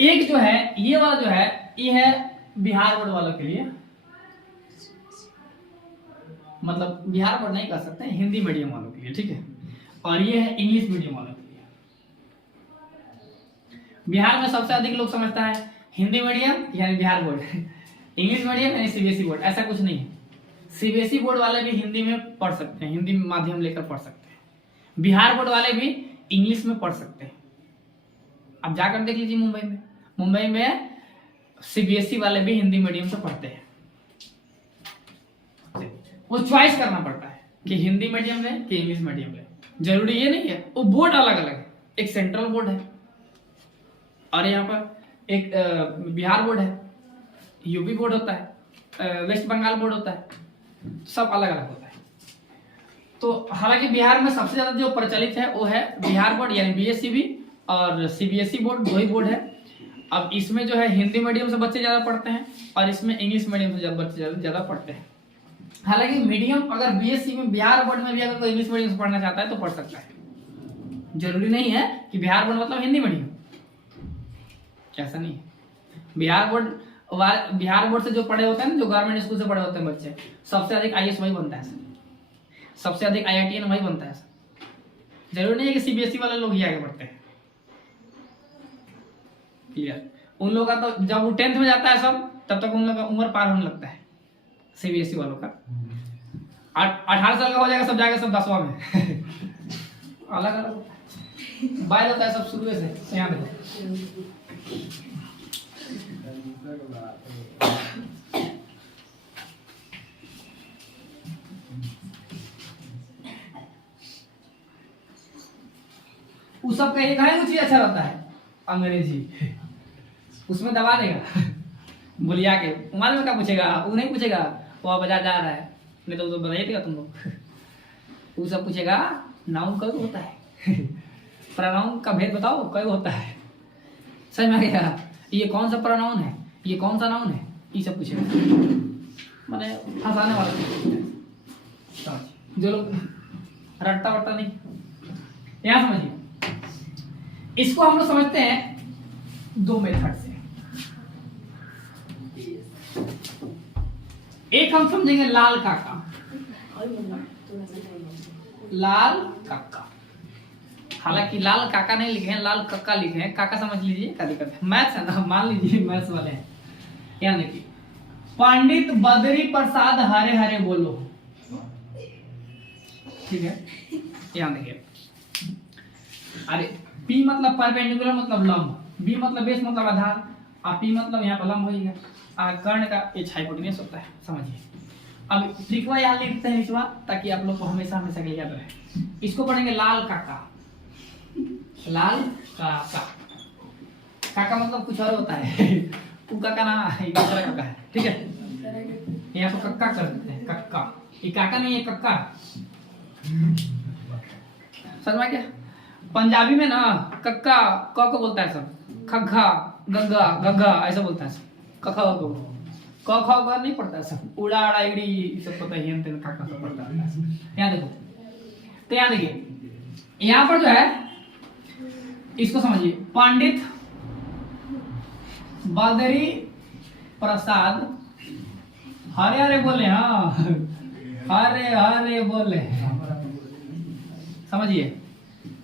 एक जो है ये वाला जो है, ये है बिहार बोर्ड वालों के लिए, मतलब बिहार बोर्ड नहीं कर सकते, हिंदी मीडियम वालों के लिए, ठीक है। और ये है इंग्लिश मीडियम वालों के लिए। बिहार में सबसे अधिक लोग समझता है हिंदी मीडियम यानी बिहार बोर्ड, इंग्लिश मीडियम यानी सीबीएसई बोर्ड। ऐसा कुछ नहीं है। सीबीएसई बोर्ड वाले भी हिंदी में पढ़ सकते हैं, हिंदी माध्यम लेकर पढ़ सकते हैं। बिहार बोर्ड वाले भी इंग्लिश में पढ़ सकते हैं। अब जाकर देख लीजिए मुंबई में सीबीएसई वाले भी हिंदी मीडियम से पढ़ते हैं। वो चॉइस करना पड़ता है कि हिंदी मीडियम ले कि इंग्लिश मीडियम ले। जरूरी ये नहीं है, वो बोर्ड अलग अलग है। एक सेंट्रल बोर्ड है और यहाँ पर एक बिहार बोर्ड है, यूपी बोर्ड होता है, वेस्ट बंगाल बोर्ड होता है, सब अलग अलग होता है। तो हालांकि बिहार में सबसे ज्यादा जो प्रचलित है वो है बिहार बोर्ड यानी बीएससीबी, और सीबीएसई बोर्ड, दो ही बोर्ड है। अब इसमें जो है हिंदी मीडियम से बच्चे ज्यादा पढ़ते हैं और इसमें इंग्लिश मीडियम से बच्चे ज्यादा पढ़ते हैं। हालांकि मीडियम अगर बीएससी में, बिहार बोर्ड में भी अगर कोई इंग्लिश मीडियम से पढ़ना चाहता है तो पढ़ सकता है। जरूरी नहीं है कि बिहार बोर्ड मतलब हिंदी मीडियम, ऐसा नहीं है। बिहार बोर्ड से जो पढ़े होते हैं ना, जो गवर्नमेंट स्कूल से पढ़े होते हैं बच्चे, सबसे अधिक आईएएस वही बनता है, सबसे अधिक आईआईटीएन वही बनता है। जरूरी नहीं है कि सीबीएसई वाले लोग ही आगे बढ़ते हैं। क्लियर? उन लोगों का तो जब वो 10th में जाता है सब, तब तक उन लोगों का उम्र पार होने लगता है। सीबीएसई वालों का 18 साल का हो जाएगा, सब जाएगा सब 10वां में। अलग अलग होता है, बाय होता है सब शुरू से। यहाँ देखो वो सब का एक है, चीज अच्छा रहता है अंग्रेजी, उसमें दबा देगा बुलिया के। मालूम में क्या पूछेगा? वो नहीं पूछेगा वो बाजार जा रहा है, नहीं तो बता ही देगा तुम लोग। वो सब पूछेगा नाउन कब होता है, प्रोनाउन का भेद बताओ कब होता है। समझ में आ गया? ये कौन सा प्रोनाउन है, ये कौन सा नाउन है, ये सब पूछेगा। माने फंसाने वाला जो लोग रटता वटता नहीं। यहाँ समझिए, इसको हम लोग समझते हैं दो मेथड से। एक हम समझेंगे लाल काका, लाल काका। हालांकि लाल काका नहीं लिखे हैं, लाल कक्का लिखे हैं। काका समझ लीजिए, क्या दिक्कत है? मैथ्स है ना, मान लीजिए मैथ्स वाले हैं। क्या देखिए, पंडित बद्री प्रसाद हरे हरे बोलो, ठीक है। यहाँ देखिए, अरे पी मतलब परपेंडिकुलर मतलब लंब, बी मतलब बेस मतलब आधार, और पी मतलब यहाँ पर लंब होगा। कर्ण का एच हाइपोटेन्यूस होता है, समझिए। अब त्रिकोण यहाँ लिखते हैं इसवा, ताकि आप लोग को हमेशा हमेशा के लिए याद रहे। इसको पढ़ेंगे लाल काका, लाल काका। काका मतलब कुछ और होता है, काका ना दूसरा काका है, ठीक है। यहाँ पर कक्का कर देते हैं, कक्का। ये काका नहीं है, कक्का। समझ में क्या? पंजाबी में ना कक्का क को बोलता है सब, खग्गा गग्गा गग्गा ऐसा बोलता है सब, कखा को क ख ग नहीं पढ़ता है सब, उड़ा अड़ा इड़ी सब पता ही है, काका सब पढ़ता है। यहाँ देखो, तो यहाँ देखिए, यहाँ पर जो है इसको समझिए, पंडित बदरी प्रसाद हरे हरे बोले, हाँ हरे हरे बोले, समझिए,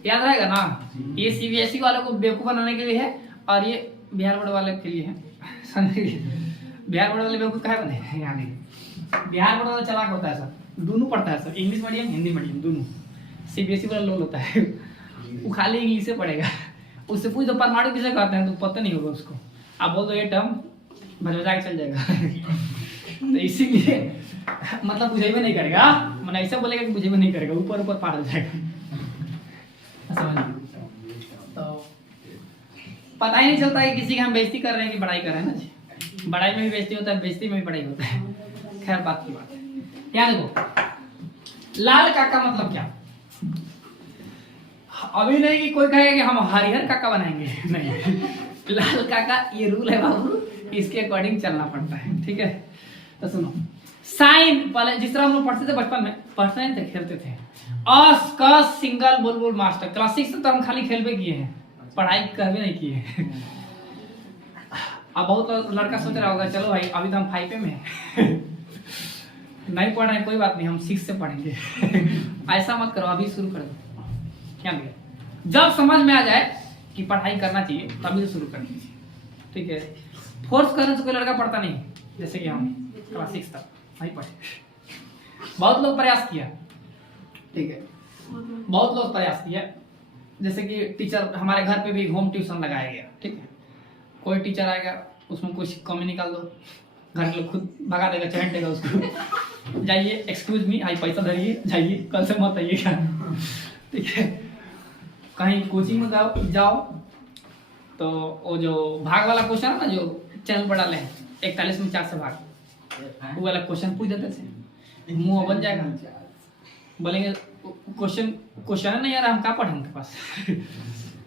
याद रहेगा ना। ये सीबीएसई वालों को बेवकूफ बनाने के लिए है और ये बिहार बोर्ड वाले के लिए है, समझिए। बिहार बोर्ड वाले बेवकूफ कहे बने, यहाँ नहीं, बिहार बोर्ड वाला चालाक होता है सर, दोनों पढ़ता है sir, English medium Hindi medium दोनों। सीबीएसई वाला लोग होता है वो खाली इंग्लिश से पढ़ेगा, उससे पूछ दो परमाणु किसे कहते हैं तो पता नहीं होगा उसको, आप बोल दो ये टर्म भजबजा के चल जाएगा तो इसीलिए मतलब बुझे भी नहीं करेगा, मैंने ऐसा बोलेगा कि बुझे भी नहीं करेगा, ऊपर ऊपर पार हो जाएगा, समझ। तो पता ही नहीं चलता है किसी की हम बेइज्जती कर रहे हैं कि बड़ाई कर रहे हैं ना जी। बड़ाई में भी बेइज्जती होता है, बेइज्जती में भी बड़ाई होता है, खैर बात की बात है। क्या देखो, लाल काका मतलब क्या? अभी नहीं कि कोई कहेगा कि हम हरिहर काका बनाएंगे, नहीं, लाल काका ये रूल है बाबू, इसके अकॉर्डिंग चलना पड़ता है, ठीक है। तो सुनो, साइन पहले जिस तरह हम लोग पढ़ते थे बचपन में, पढ़ते नहीं थे, खेलते थे, अस कस सिंगल बुलबुल मास्टर, क्लास 6 तो हम खाली खेलबे किए हैं, पढ़ाई कर भी नहीं किए। अब बहुत लड़का सोच रहा होगा चलो भाई अभी तो हम 5 में हैं नहीं पढ़ रहे कोई बात नहीं, हम 6 से पढ़ेंगे ऐसा मत करो, अभी शुरू कर दो। क्या मिले, जब समझ में आ जाए कि पढ़ाई करना चाहिए तभी तो शुरू कर दीजिए, ठीक है। फोर्स करने से कोई लड़का पढ़ता नहीं, जैसे कि हम क्लास 6 तक नहीं पढ़े, बहुत लोग प्रयास किया, ठीक है, बहुत लोग प्रयास किया, जैसे कि टीचर हमारे घर पे भी होम ट्यूशन लगाया गया, ठीक है। कोई टीचर आएगा उसमें कुछ कमी निकाल दो, घर के लोग खुद भगा देगा, चढ़ देगा उसको जाइए एक्सक्यूज मी, आई पैसा धरिए जाइए, कल से मत आइएगा, ठीक है। कहीं कोचिंग में जाओ तो वो जो भाग वाला क्वेश्चन है ना, जो चैनल पर डाले हैं 41 में 4 से भाग, वो वाला क्वेश्चन पूछ देते थे, मुंह बन जाएगा, बोलेंगे क्वेश्चन नहीं यार हम क्या पढ़े उनके पास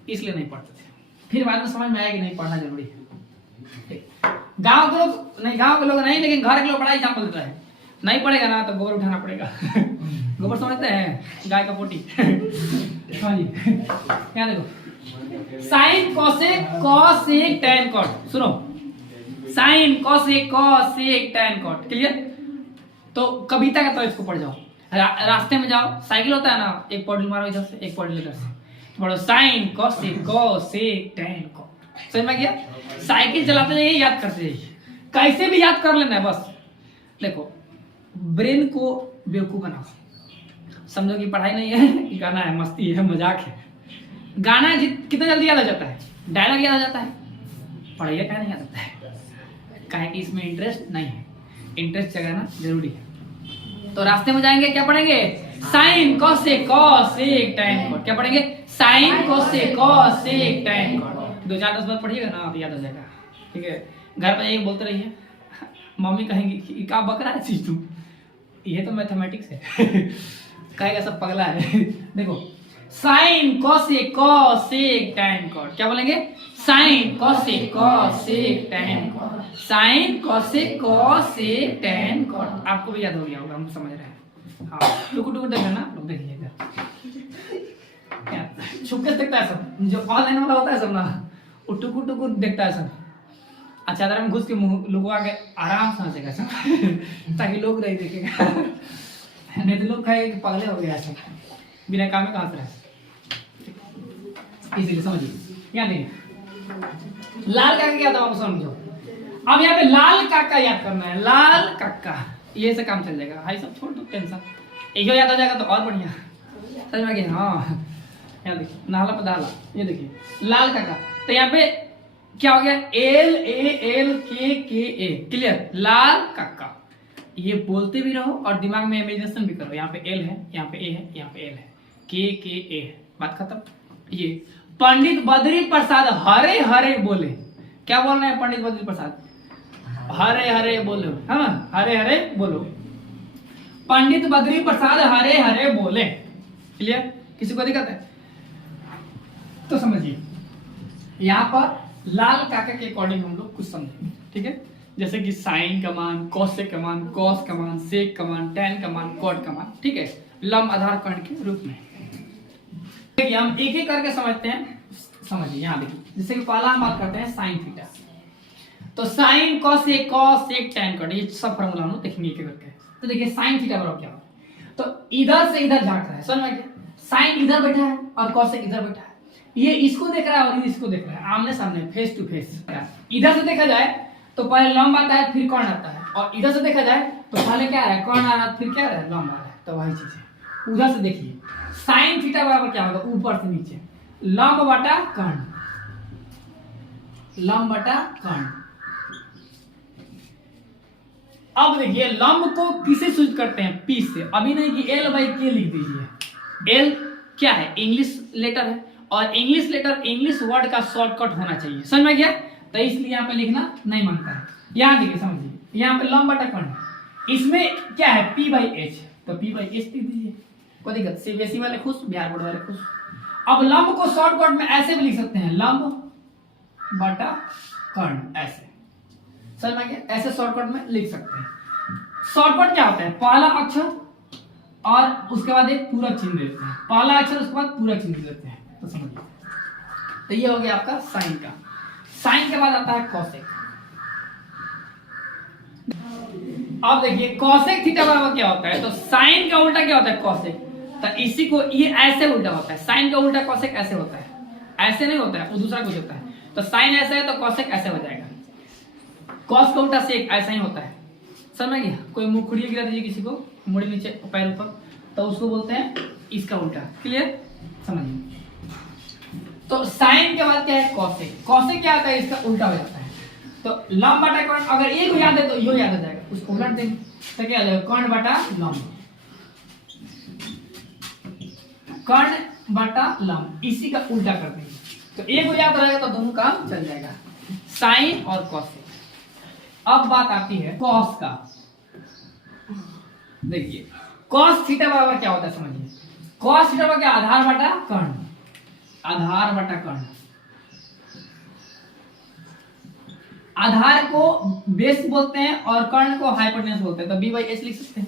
इसलिए नहीं पढ़ते थे। फिर बाद में समझ में आया कि नहीं पढ़ना जरूरी है। गांव के लोग नहीं, गांव के लोग नहीं, लेकिन घर के लोग बड़ा एग्जाम्पल देता है, नहीं पढ़ेगा ना तो गोबर उठाना पड़ेगा गोबर समझते हैं, गाय का पोटी हाँ जी। क्या देखो, sine cosec cosec tan cot, सुनो, sine cosec cosec tan cot, clear. तो कविता का तो इसको पढ़ जाओ, रास्ते में जाओ, साइकिल होता है ना, एक पॉडल मारो इधर से, एक पॉडल इधर से, पढ़ो sine cosec cosec tan cot, समझ में गया। साइकिल चलाते जाइए, याद करते जाइए, कैसे भी याद कर लेना है बस। देखो, ब्रेन को बेवकूफ बनाओ, समझो कि पढ़ाई नहीं है, गाना है, मस्ती है, मजाक है। गाना कितना जल्दी याद हो जाता है, डायलॉग याद हो जाता है, पढ़ाई क्या नहीं याद होता है, काहे कि इसमें इंटरेस्ट नहीं है, इंटरेस्ट जगाना जरूरी है। तो रास्ते में जाएंगे क्या पढ़ेंगे, sine cosec cosec tan cot, क्या पढ़ेंगे, sine cosec cosec tan cot. 2-4 10 बार पढ़िएगा ना तो याद हो जाएगा, ठीक है। घर पर यही बोलते रहिए, मम्मी कहेंगी कि क्या बक रहा है चीज तू, ये तो मैथमेटिक्स है कहेगा सब पगला है देखो, sine cosec cosec tan cot, क्या बोलेंगे, sine cosec cosec tan cot, sine cosec cosec tan cot. आपको भी याद हो गया होगा, हम समझ रहे हैं। हाँ, टुकु टुकु देखना ना, लोग देखिएगा, छुपके देखता है सब, जो ऑनलाइन वाला होता है सब ना, वो टुकु टुकु देखता है सब। अच्छा, चादर में घुस के मुंह लुकवा के आराम से हंसेगा सब ताकि लोग नहीं देखेगा नहीं तो लोग कहेंगे कि पगले हो गया सब, बिना काम में कहाँ से रहे, इसीलिए समझिए। क्या नहीं, लाल काका क्या था आप समझो। अब यहाँ पे लाल काका याद करना है, लाल काका, ये से काम चल जाएगा भाई, सब छोड़ दो टेंशन, एक याद आ जाएगा तो और बढ़िया, समझ में गया। हाँ, यहाँ देखिए, नाला पदाला, ये देखिए लाल काका, तो यहाँ पे क्या हो गया, LALKKA, क्लियर, लाल काका। ये बोलते भी रहो और दिमाग में इमेजिनेशन भी करो, यहाँ पे L है, यहाँ पे A है, यहाँ पे L है, KKA है, बात खत्म। ये पंडित बद्री प्रसाद हरे हरे बोले, क्या बोल रहे हैं पंडित बद्री प्रसाद, हरे हरे बोलो, है ना, हरे हरे बोलो। पंडित बद्री प्रसाद हरे हरे बोले। क्लियर? किसी को दिक्कत है तो समझिए। यहाँ पर लाल काका के अकॉर्डिंग हम लोग कुछ समझेंगे, ठीक है? जैसे कि साइन का मान, कोसेक का मान, कॉस का मान, सेक का मान, टैन का मान, कॉट का मान, ठीक है, लंब आधार कर्ण के रूप में। देखिए हम एक एक करके समझते हैं। समझिए यहाँ देखिए, जैसे कि पहला हम बात करते हैं साइन थीटा। तो sine cosec cosec tan cot, ये सब फॉर्मूला हम लोग देखेंगे एक एक करके। तो देखिए साइन थीटा बराबर क्या होता है, तो इधर से इधर झांक रहा है, समझ में गया? साइन इधर बैठा है और कोसेक इधर बैठा है, ये इसको देख रहा है और इसको देख रहा है, आमने सामने, फेस टू फेस। इधर से देखा जाए तो पहले लंब आता है फिर कर्ण आता है, और इधर से देखा जाए तो पहले क्या है, कर्ण आ रहा है फिर क्या है, लंब आ रहा है। तो वही चीज है। उधर से देखिए साइन थीटा बराबर क्या होगा, ऊपर से नीचे लंब बटा कर्ण, लंब बटा कर्ण। अब देखिए लंब को किसे सूचित करते हैं, पी से। अभी नहीं कि एल बाई के लिख दीजिए। एल क्या है, इंग्लिश लेटर है, और इंग्लिश लेटर इंग्लिश वर्ड का शॉर्टकट होना चाहिए, समझ में गया? तो इसलिए यहाँ पे लिखना नहीं मांगता है। यहाँ देखिए समझिए, यहाँ पे लंब बटा कर्ण, इसमें क्या है, पी बाई एच, तो पी बाई एच लिख दीजिए, कोई दिक्कत? सीबीएसई वाले खुश, बिहार बोर्ड वाले खुश। अब लंब को शॉर्टकट में ऐसे भी लिख सकते हैं, लंब बटा कर्ण, ऐसे, समझ में गया? ऐसे शॉर्टकट में लिख सकते हैं। शॉर्टकट क्या होता है, पहला अक्षर और उसके बाद एक पूरा चिन्ह देते हैं, पहला अक्षर उसके बाद पूरा चिन्ह देते हैं, तो समझिए। तो ये हो गया आपका साइन का। साइन के बाद आता है कोसेक। अब देखिए कोसेक थीटा बराबर क्या होता है, तो साइन का उल्टा क्या होता है, कोसेक। तो इसी को ये ऐसे उल्टा होता है, साइन का उल्टा कोसेक ऐसे होता है, ऐसे नहीं होता है, वो दूसरा कुछ होता है। तो साइन ऐसे है तो कोसेक ऐसे हो जाएगा, कॉस का उल्टा सेक ऐसा ही होता है, समझ गया? कोई मुखड़िया गिरा दीजिए किसी को, मुड़ी नीचे पैर ऊपर, तो उसको बोलते हैं इसका उल्टा। क्लियर? समझिए। तो साइन के बाद क्या है, कोसेक। कोसेक क्या आता है, इसका उल्टा हो जाता है। तो लंब बटा कर्ण, अगर एक को याद है तो यो याद हो जाएगा, उसको उलट देंगे तो क्या आ जाएगा, कर्ण बटा लंब, कर्ण बटा लंब, इसी का उल्टा कर देंगे। तो एक को याद रहेगा तो दोनों काम चल जाएगा, साइन और कोसेक। अब बात आती है कॉस का। देखिए कॉस थीटा बराबर क्या होता है, समझिए। कॉस थीटा बराबर क्या, आधार बटा कर्ण, आधार बटा कर्ण। आधार को बेस बोलते हैं और कर्ण को हाइपोटेनस बोलते हैं, तो बी बाई एच लिख सकते हैं।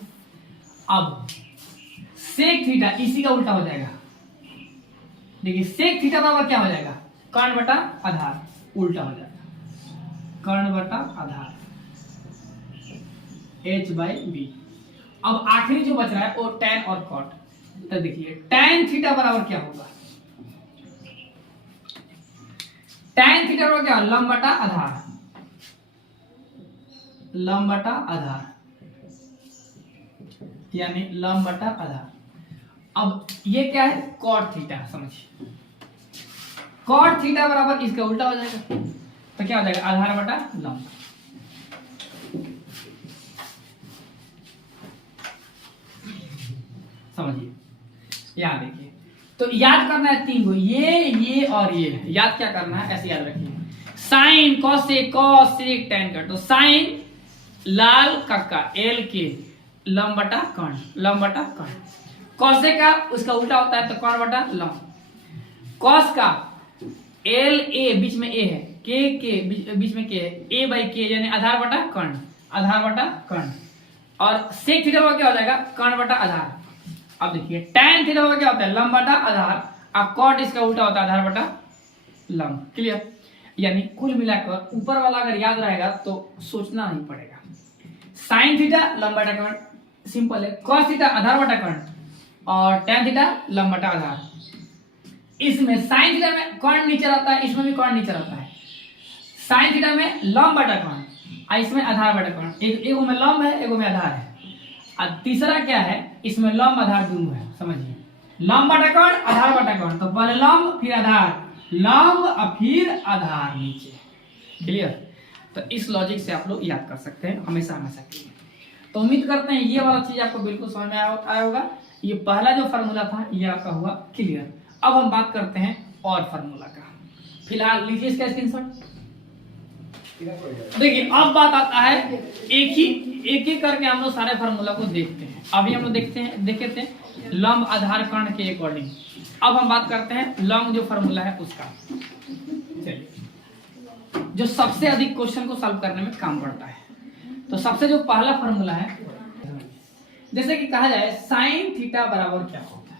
अब सेक थीटा इसी का उल्टा हो जाएगा। देखिए सेक थीटा बराबर क्या हो जाएगा, कर्ण बटा आधार, उल्टा हो जाएगा, कर्ण बटा आधार, एच बाई बी। अब आखिरी जो बच रहा है वो टैन और कॉट। तो देखिए टैन थीटा बराबर क्या होगा, टैन थीटा बराबर क्या, लंब बटा आधार, लंब बटा आधार, यानी लंब बटा आधार। अब ये क्या है, कॉट थीटा, समझिए। कॉट थीटा बराबर इसका उल्टा हो जाएगा, तो क्या हो जाएगा, आधार बटा लंब। समझिए यहां देखिए, तो याद करना है तीन को, ये और ये याद क्या करना है, ऐसे याद रखिए। साइन कोसेक, कोसेक टैन का। तो साइन लाल कक्का एल के, लंब बटा कर्ण, लंब बटा कर्ण। कोसेक का उसका उल्टा होता है तो कर्ण बटा लंब। कॉस का एल ए, बीच में ए है, के बीच में के है, ए बाई के, यानी आधार बटा कर्ण, आधार बटा कर्ण। और सेक थीटा क्या हो जाएगा, कर्ण बटा आधार। अब देखिए टैन थीटा क्या होता है, लंब बटा आधार, और कॉट इसका उल्टा होता है आधार बटा लंब। क्लियर? यानी कुल मिलाकर ऊपर वाला अगर याद रहेगा तो सोचना नहीं पड़ेगा। साइन थीटा लंब बटा कर्ण, सिंपल है। कॉस थीटा आधार बटा कर्ण, और टैन थीटा लंब बटा आधार। इसमें साइन थीटा में कर्ण नीचे रहता है, इसमें भी कर्ण नीचे रहता है। साइन थीटा में लंब बटा कर्ण, और इसमें आधार बटा कर्ण। एक में लंब है, एक में आधार है, और तीसरा क्या है, इसमें लंब आधार दोनों है। समझिए लंब बटा कर्ण, आधार बटा कर्ण, तो पहले लंब फिर आधार, लंब और फिर आधार नीचे। क्लियर? तो इस लॉजिक से आप लोग याद कर सकते हैं हमेशा हमेशा के लिए। तो उम्मीद करते हैं ये वाला चीज आपको बिल्कुल समझ में आया होगा। ये पहला जो फार्मूला था ये आपका हुआ क्लियर। अब हम बात करते हैं और फार्मूला का। फिलहाल लीजिए इसका स्क्रीनशॉट। देखिए अब बात आता है, एक एक करके हम लोग सारे फार्मूला को देखते हैं। अभी हम लोग देखे थे लंब आधार कर्ण के अकॉर्डिंग। अब हम बात करते हैं लॉन्ग जो फॉर्मूला है उसका। चलिए, जो सबसे अधिक क्वेश्चन को सॉल्व करने में काम पड़ता है। तो सबसे जो पहला फॉर्मूला है, जैसे कि कहा जाए साइन थीटा बराबर क्या होता है,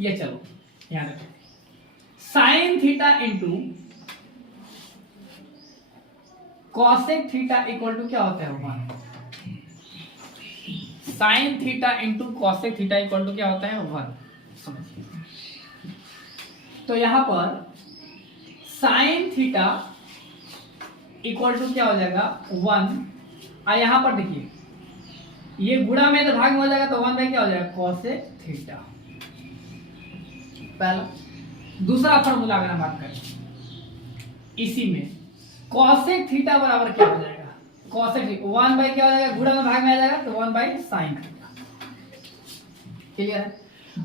ये चलो याद रखें। Sine theta into cosec theta equal to क्या होता है, 1। Sine theta into cosec theta equal to क्या होता है, 1। समझिए, तो यहां पर साइन थीटा इक्वल टू क्या हो जाएगा, 1। और यहां पर देखिए ये गुणा में तो भाग में हो जाएगा, तो 1 बाई क्या हो जाएगा, कॉसेक थीटा। पहला। दूसरा फॉर्मूला अगर हम बात करें इसी में, कॉसेक थीटा बराबर क्या हो जाएगा, कॉसेक 1 बाई क्या हो जाएगा, गुणा में भाग में आ जाएगा, तो 1 बाई साइन थीटा। क्लियर है।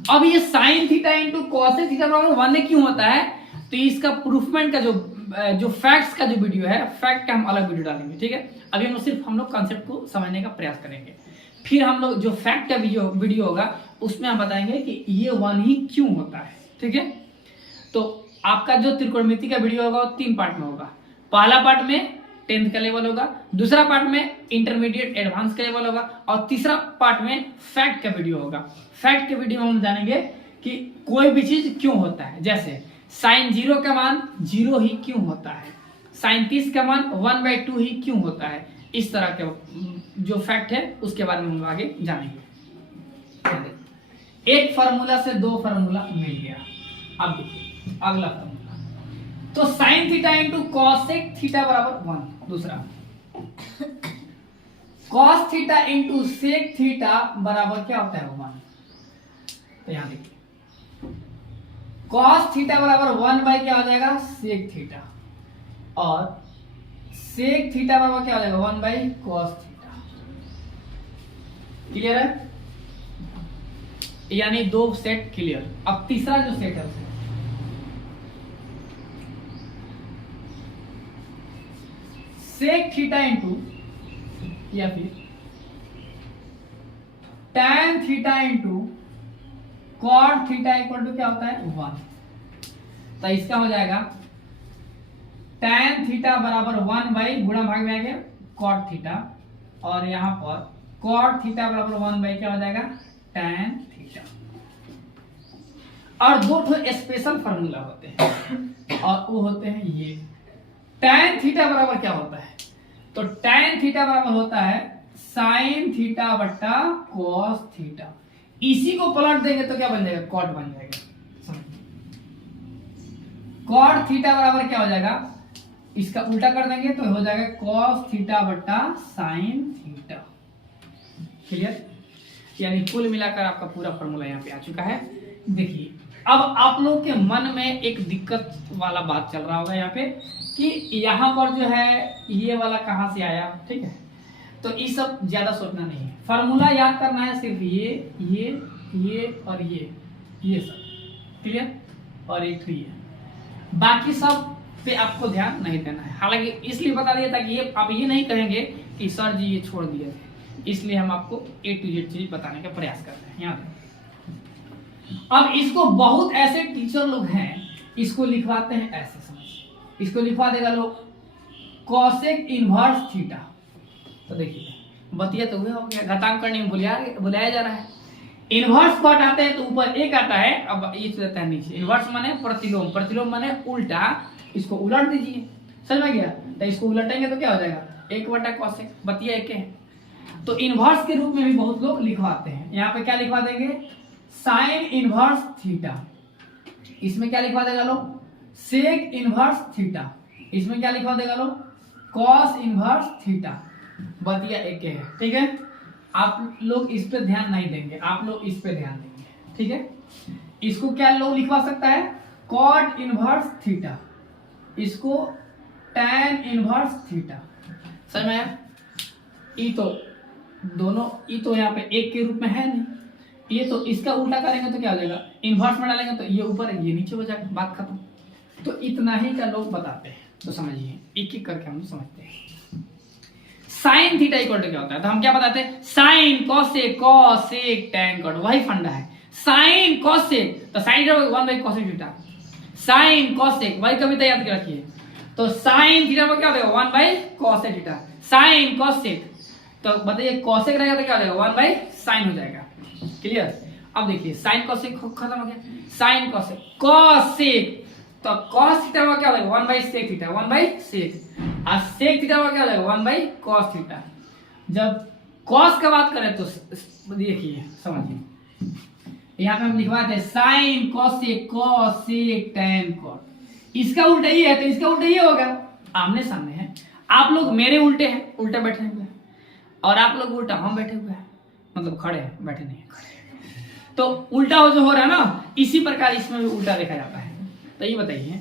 अब ये sign theta into cosec theta बराबर 1 में क्यों होता है, तो इसका प्रूफमेंट का जो फैक्ट्स का जो वीडियो है, फैक्ट का हम अलग वीडियो डालेंगे, ठीक है। अभी हम लोग कॉन्सेप्ट को समझने का प्रयास करेंगे, फिर हम लोग जो फैक्ट का वीडियो होगा उसमें हम बताएंगे कि ये 1 ही क्यों होता है, ठीक है। तो आपका जो त्रिकोणमिति का वीडियो होगा वो 3 पार्ट में होगा। पहला पार्ट में 10th का लेवल होगा, दूसरा पार्ट में इंटरमीडिएट एडवांस का लेवल होगा, और तीसरा पार्ट में फैक्ट का वीडियो होगा। फैक्ट के वीडियो में हम जानेंगे कि कोई भी चीज क्यों होता है, जैसे साइन 0 का मान 0 ही क्यों होता है, साइन 30 का मान 1/2 ही क्यों होता है। इस तरह के जो फैक्ट है उसके बारे में हम आगे जानेंगे। एक फार्मूला से 2 फार्मूला मिल गया। अब देखिए अगला फार्मूला, तो sine theta into cosec theta बराबर 1। दूसरा, cos theta into sec theta बराबर क्या होता है, 1। तो यहां देखिए कॉस थीटा बराबर 1 बाई क्या हो जाएगा, सेक थीटा, और सेक थीटा बराबर क्या हो जाएगा, 1 बाई कॉस थीटा। क्लियर है, यानी 2 सेट क्लियर। अब तीसरा जो सेट है उसे सेक थीटा इंटू या फिर tan theta into cot theta equal to क्या होता है, 1। तो इसका हो जाएगा टैन थीटा बराबर 1 बाई गुणा भाग में आ गया कॉट थीटा, और यहां पर कॉट थीटा बराबर 1 बाई क्या हो जाएगा, टैन थीटा। और 2 स्पेशल फार्मूला होते हैं, और वो होते हैं ये। टैन थीटा बराबर क्या होता है, तो टैन थीटा बराबर होता है साइन थीटा बट्टा कॉस थीटा। इसी को पलट देंगे तो क्या बन जाएगा, कॉट बन जाएगा। कॉट थीटा बराबर क्या हो जाएगा, इसका उल्टा कर देंगे तो हो जाएगा कॉस थीटा बट्टा साइन थीटा। क्लियर, यानी कुल मिलाकर आपका पूरा फॉर्मूला यहाँ पे आ चुका है। देखिए अब आप लोग के मन में एक दिक्कत वाला बात चल रहा होगा यहाँ पे कि यहाँ पर जो है ये वाला कहाँ से आया, ठीक है। तो ये सब ज्यादा सोचना नहीं है, फार्मूला याद करना है सिर्फ ये और ये सब। क्लियर, और एक ये, बाकी सब पे आपको ध्यान नहीं देना है। हालांकि इसलिए बता दिया था कि ये आप ये नहीं कहेंगे कि सर जी ये छोड़ दिए थे, इसलिए हम आपको A to Z चीज बताने का प्रयास कर रहे हैं यहाँ पे। अब इसको बहुत ऐसे टीचर लोग हैं, इसको लिखवाते हैं ऐसे, समझ, इसको लिखवा देगा लोग कॉसेक इनवर्स थीटा। तो देखिए बतिया तो हुआ हो गया, घातांक करने में बुलाया जा रहा है। इनवर्स पार्ट आते हैं तो ऊपर एक आता है, अब ये रहता है नीचे। इनवर्स माने प्रतिलोम, प्रतिलोम माने उल्टा, इसको उलट दीजिए, समझ में गया। तो इसको उलटेंगे तो क्या हो जाएगा, 1 कॉसेक, बतिया एक है। तो इनवर्स के रूप में भी बहुत लोग लिखवाते हैं। यहाँ पे क्या लिखवा देंगे, साइन इनवर्स थीटा। इसमें क्या लिखवा देगा लोग, सेक इनवर्स थीटा। इसमें क्या लिखवा देगा लोग, कॉस इनवर्स थीटा। बतिया एक है, ठीक है। आप लोग इस पे ध्यान नहीं देंगे, आप लोग इस पे ध्यान देंगे, ठीक है। इसको क्या लोग लिखवा सकता है, कॉट इनवर्स थीटा, इसको टैन इनवर्स थीटा। समझ में आया। ई तो दोनों, ई तो यहाँ पे एक के रूप में है नहीं, ये तो इसका उल्टा करेंगे तो क्या हो जाएगा, इनवर्स में डालेंगे तो ये ऊपर है, ये नीचे हो जाएगा, बात खत्म। तो इतना ही का लोग बताते हैं, तो समझिए एक एक करके हम समझते हैं। साइन थीटा इक्वल टू क्या होता है, तो हम क्या बताते हैं, sine cosec cosec tan cot, वही फंडा है। साइन कोसेक, तो साइन 1/कोसेक थीटा, साइन कोसेक, वही कविता याद कर रखिए। तो साइन थीटा में क्या हो जाएगा 1/कोसेक थीटा, साइन कोसेक, तो बताइए कोसेक रहेगा तो क्या हो जाएगा 1/साइन हो जाएगा। क्लियर। अब देखिए साइन कोसेक खत्म हो गया, साइन कोसेक कोसेक, तो cos थीटा का क्या हो जाएगा 1/sec थीटा, 1/sec, और sec थीटा का क्या हो जाएगा 1/cos थीटा। जब cos का बात करें तो देखिए समझिए, यहाँ पे हम लिखवाते हैं sine cosec cosec tan cot, इसका उल्टा ये है तो इसका उल्टा ये होगा, आमने सामने है। आप लोग मेरे उल्टे हैं, उल्टा बैठे हुए हैं, और आप लोग उल्टा हम बैठे हुए हैं, मतलब खड़े हैं, बैठे नहीं खड़े हैं। तो उल्टा जो हो रहा है ना, इसी प्रकार इसमें भी उल्टा देखा जाता है। तो ये बताइए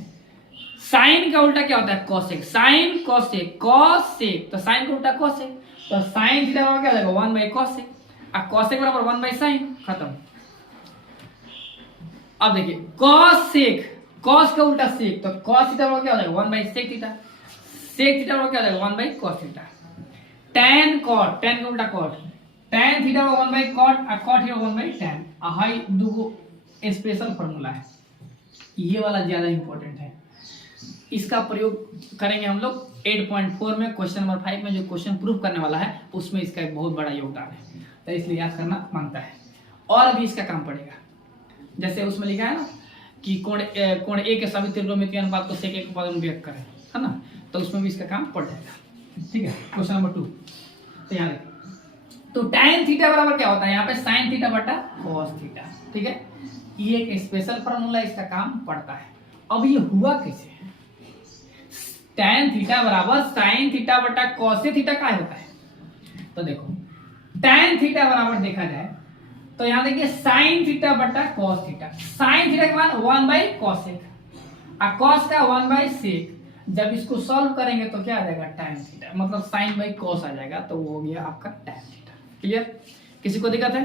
साइन का उल्टा क्या होता है कोसेक, साइन कोसेक कोसेक, तो साइन का उल्टा कोसेक, तो साइन थीटा का क्या हो जाएगा 1/कोसेक, और कोसेक बराबर 1/साइन, खत्म। अब देखिए कोसेक, कॉस का उल्टा सेक, तो कॉस थीटा का क्या हो जाएगा 1/सेक थीटा, सेक थीटा का क्या हो जाएगा 1/कॉस थीटा। टैन कॉट, टैन का उल्टा कॉट, टैन थीटा का 1/कॉट और कॉट थीटा 1/टैन। हाई दो स्पेशल फार्मूला है, ये वाला ज्यादा इंपॉर्टेंट है, इसका प्रयोग करेंगे हम लोग 8.4 में, क्वेश्चन नंबर 5 में जो क्वेश्चन प्रूव करने वाला है उसमें इसका एक बहुत बड़ा योगदान है, तो इसलिए याद करना मांगता है। और भी इसका काम पड़ेगा, जैसे उसमें लिखा है ना कि कोण ए के सभी त्रिकोणमितीय अनुपात को सेक के पद में व्यक्त करें, है ना, तो उसमें भी इसका काम पड़ जाएगा। ठीक है, क्वेश्चन नंबर 2, तो यहाँ देखिए, तो tan थीटा बराबर क्या होता है यहाँ पे sin थीटा बटा cos थीटा। ठीक है, ये एक स्पेशल फार्मूला, इसका काम पड़ता है। अब ये हुआ कैसे, tan थीटा बराबर sin थीटा बटा cos थीटा क्या होता है, तो देखो tan थीटा बराबर देखा जाए तो यहाँ देखिए sin थीटा बटा cos थीटा, sin थीटा के मान 1/cosec और cos का 1/sec, जब इसको सॉल्व करेंगे तो क्या आ जाएगा tan थीटा, मतलब sin/cos आ जाएगा, तो वो हो गया आपका tan थीटा। क्लियर, किसी को दिक्कत है?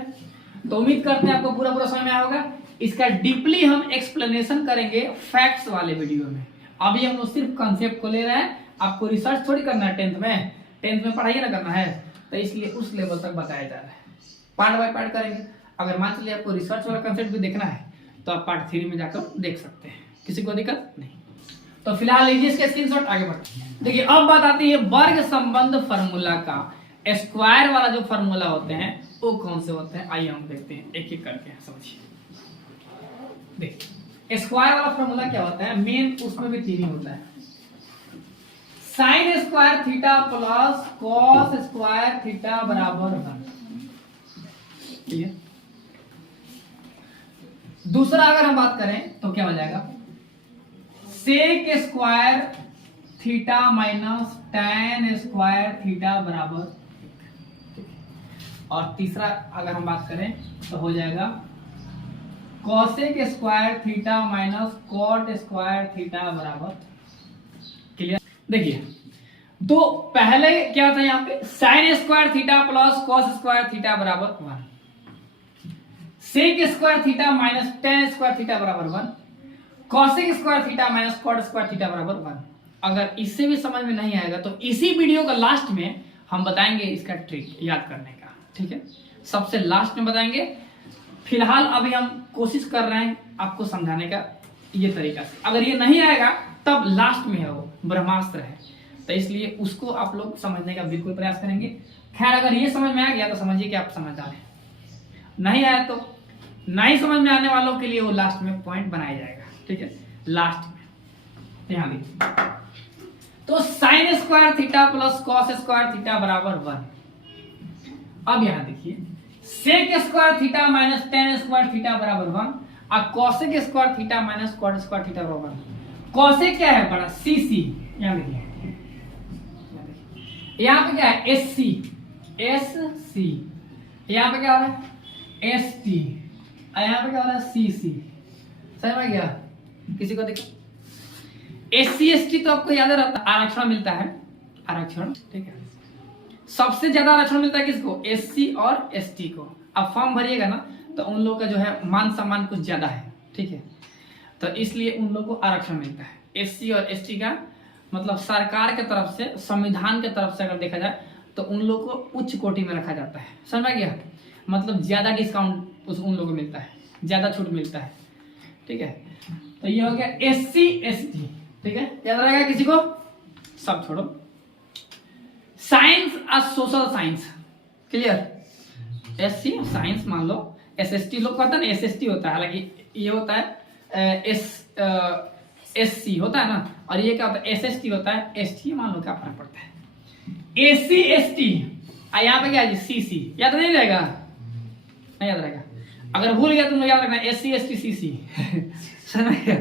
तो उम्मीद करते हैं आपको पूरा पूरा समझ में आया होगा। इसका डीपली हम एक्सप्लेनेशन करेंगे फैक्ट्स वाले वीडियो में, अभी हम लोग सिर्फ कंसेप्ट को ले रहे हैं, आपको रिसर्च थोड़ी करना है, टेंथ में पढ़ाई ना करना है, तो इसलिए उस लेवल तक बताया जा रहा है, पार्ट बाय पार्ट करेंगे। अगर मान चलिए आपको रिसर्च वाला कंसेप्ट भी देखना है तो आप पार्ट 3 में जाकर देख सकते हैं, किसी को दिक्कत नहीं। तो फिलहाल लीजिए इसका स्क्रीनशॉट, आगे बढ़ते हैं। देखिए अब बात आती है वर्ग संबंध फार्मूला का, स्क्वायर वाला जो फार्मूला होते हैं वो कौन से होते हैं, आइए हम देखते हैं एक एक करके समझिए। देखिए स्क्वायर वाला फार्मूला क्या होता है, मेन उसमें भी 3 ही होता है, sign square theta plus cos square theta बराबर 1। ठीक है, दूसरा अगर हम बात करें तो क्या हो जाएगा, sec square theta minus tan square theta बराबर, और तीसरा अगर हम बात करें तो हो जाएगा cosec square theta minus cot square theta बराबर। क्लियर, देखिए तो पहले क्या था यहाँ पे, sine square theta plus cos square theta बराबर 1, sec square theta minus tan square theta बराबर 1, cosec square theta minus cot square theta बराबर 1। अगर इससे भी समझ में नहीं आएगा तो इसी वीडियो का लास्ट में हम बताएंगे इसका ट्रिक याद करने का। ठीक है, सबसे लास्ट में बताएंगे, फिलहाल अभी हम कोशिश कर रहे हैं आपको समझाने का ये तरीका से, अगर ये नहीं आएगा तब लास्ट में है वो ब्रह्मास्त्र है, तो इसलिए उसको आप लोग समझने का बिल्कुल प्रयास करेंगे। खैर अगर ये समझ में आ गया तो समझिए कि आप समझदार हैं, नहीं आया तो नहीं समझ में आने वालों के लिए वो लास्ट में पॉइंट बनाया जाएगा। ठीक है, लास्ट में ध्यान दीजिए, तो sine square theta plus cos square theta बराबर 1। अब यहां देखिए sec square theta minus tan square theta बराबर 1 और cosec square theta minus cot square theta बराबर 1। कॉसेक क्या है बड़ा सी सी, यहां देखिए यहां पे क्या है एस सी, यहां पे क्या हो रहा है एस टी, यहां पे क्या हो रहा है सी सी, समझ में गया किसी को? देखो एससी एसटी तो आपको याद रहता, आरक्षण मिलता है, आरक्षण। ठीक है, सबसे ज्यादा आरक्षण मिलता है किसको, एससी और एसटी को। अब फॉर्म भरिएगा ना तो उन लोगों का जो है मान सम्मान कुछ ज्यादा है। ठीक है, तो इसलिए उन लोगों को आरक्षण मिलता है। एससी और एसटी का मतलब सरकार के तरफ से, संविधान के तरफ से अगर देखा जाए तो उन लोगों को उच्च कोटि में रखा जाता है। समझ में गया? मतलब ज्यादा डिस्काउंट उन लोगों को मिलता है, ज्यादा छूट मिलता है। ठीक है, तो ये हो गया SC ST। ठीक है, याद रहेगा किसी को? सब छोड़ो। साइंस और social science, clear? SC science मान लो, SST लोग कहता है ना, SST होता है, हालांकि ये होता है SC होता है ना, और ये क्या होता है SST होता है। ST मान लो, क्या फर्क पड़ता है? SC ST, यहाँ पे क्या है CC, याद नहीं रहेगा? नहीं याद रहेगा? अगर भूल गया तुम लोग याद रखना SC ST CC। समझ गया?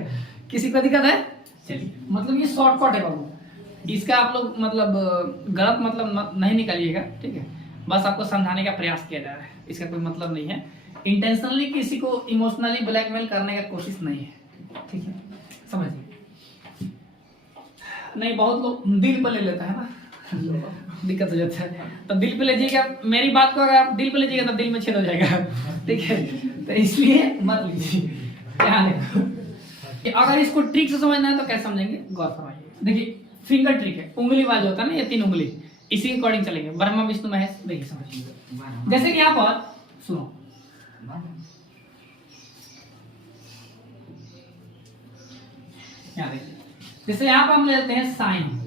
किसी को दिक्कत है? चलिए, मतलब ये शॉर्टकट है बाबू, इसका आप लोग मतलब गलत मतलब नहीं निकालिएगा। ठीक है, बस आपको समझाने का प्रयास किया जा रहा है, इसका कोई मतलब नहीं है। इंटेंशनली किसी को इमोशनली ब्लैकमेल करने का कोशिश नहीं है। ठीक है, समझिए? नहीं, बहुत लोग दिल पर ले लेता है ना, दिक्कत हो जाता है। तो दिल पे लीजिएगा, मेरी बात को अगर आप दिल पे लीजिएगा तो दिल में छेद हो जाएगा। ठीक है, तो इसलिए मत लीजिए। ध्यान रखो, अगर इसको ट्रिक से समझना है तो कैसे समझेंगे, गौर फरमाइए। देखिए, फिंगर ट्रिक है, उंगली वाला होता है ना, ये 3 उंगली, इसी के अकॉर्डिंग चलेंगे। ब्रह्मा विष्णु महेश, देखिए समझिए। जैसे कि यहाँ पर सुनो, यहाँ देखिए, जैसे यहाँ पर हम ले लेते हैं साइन,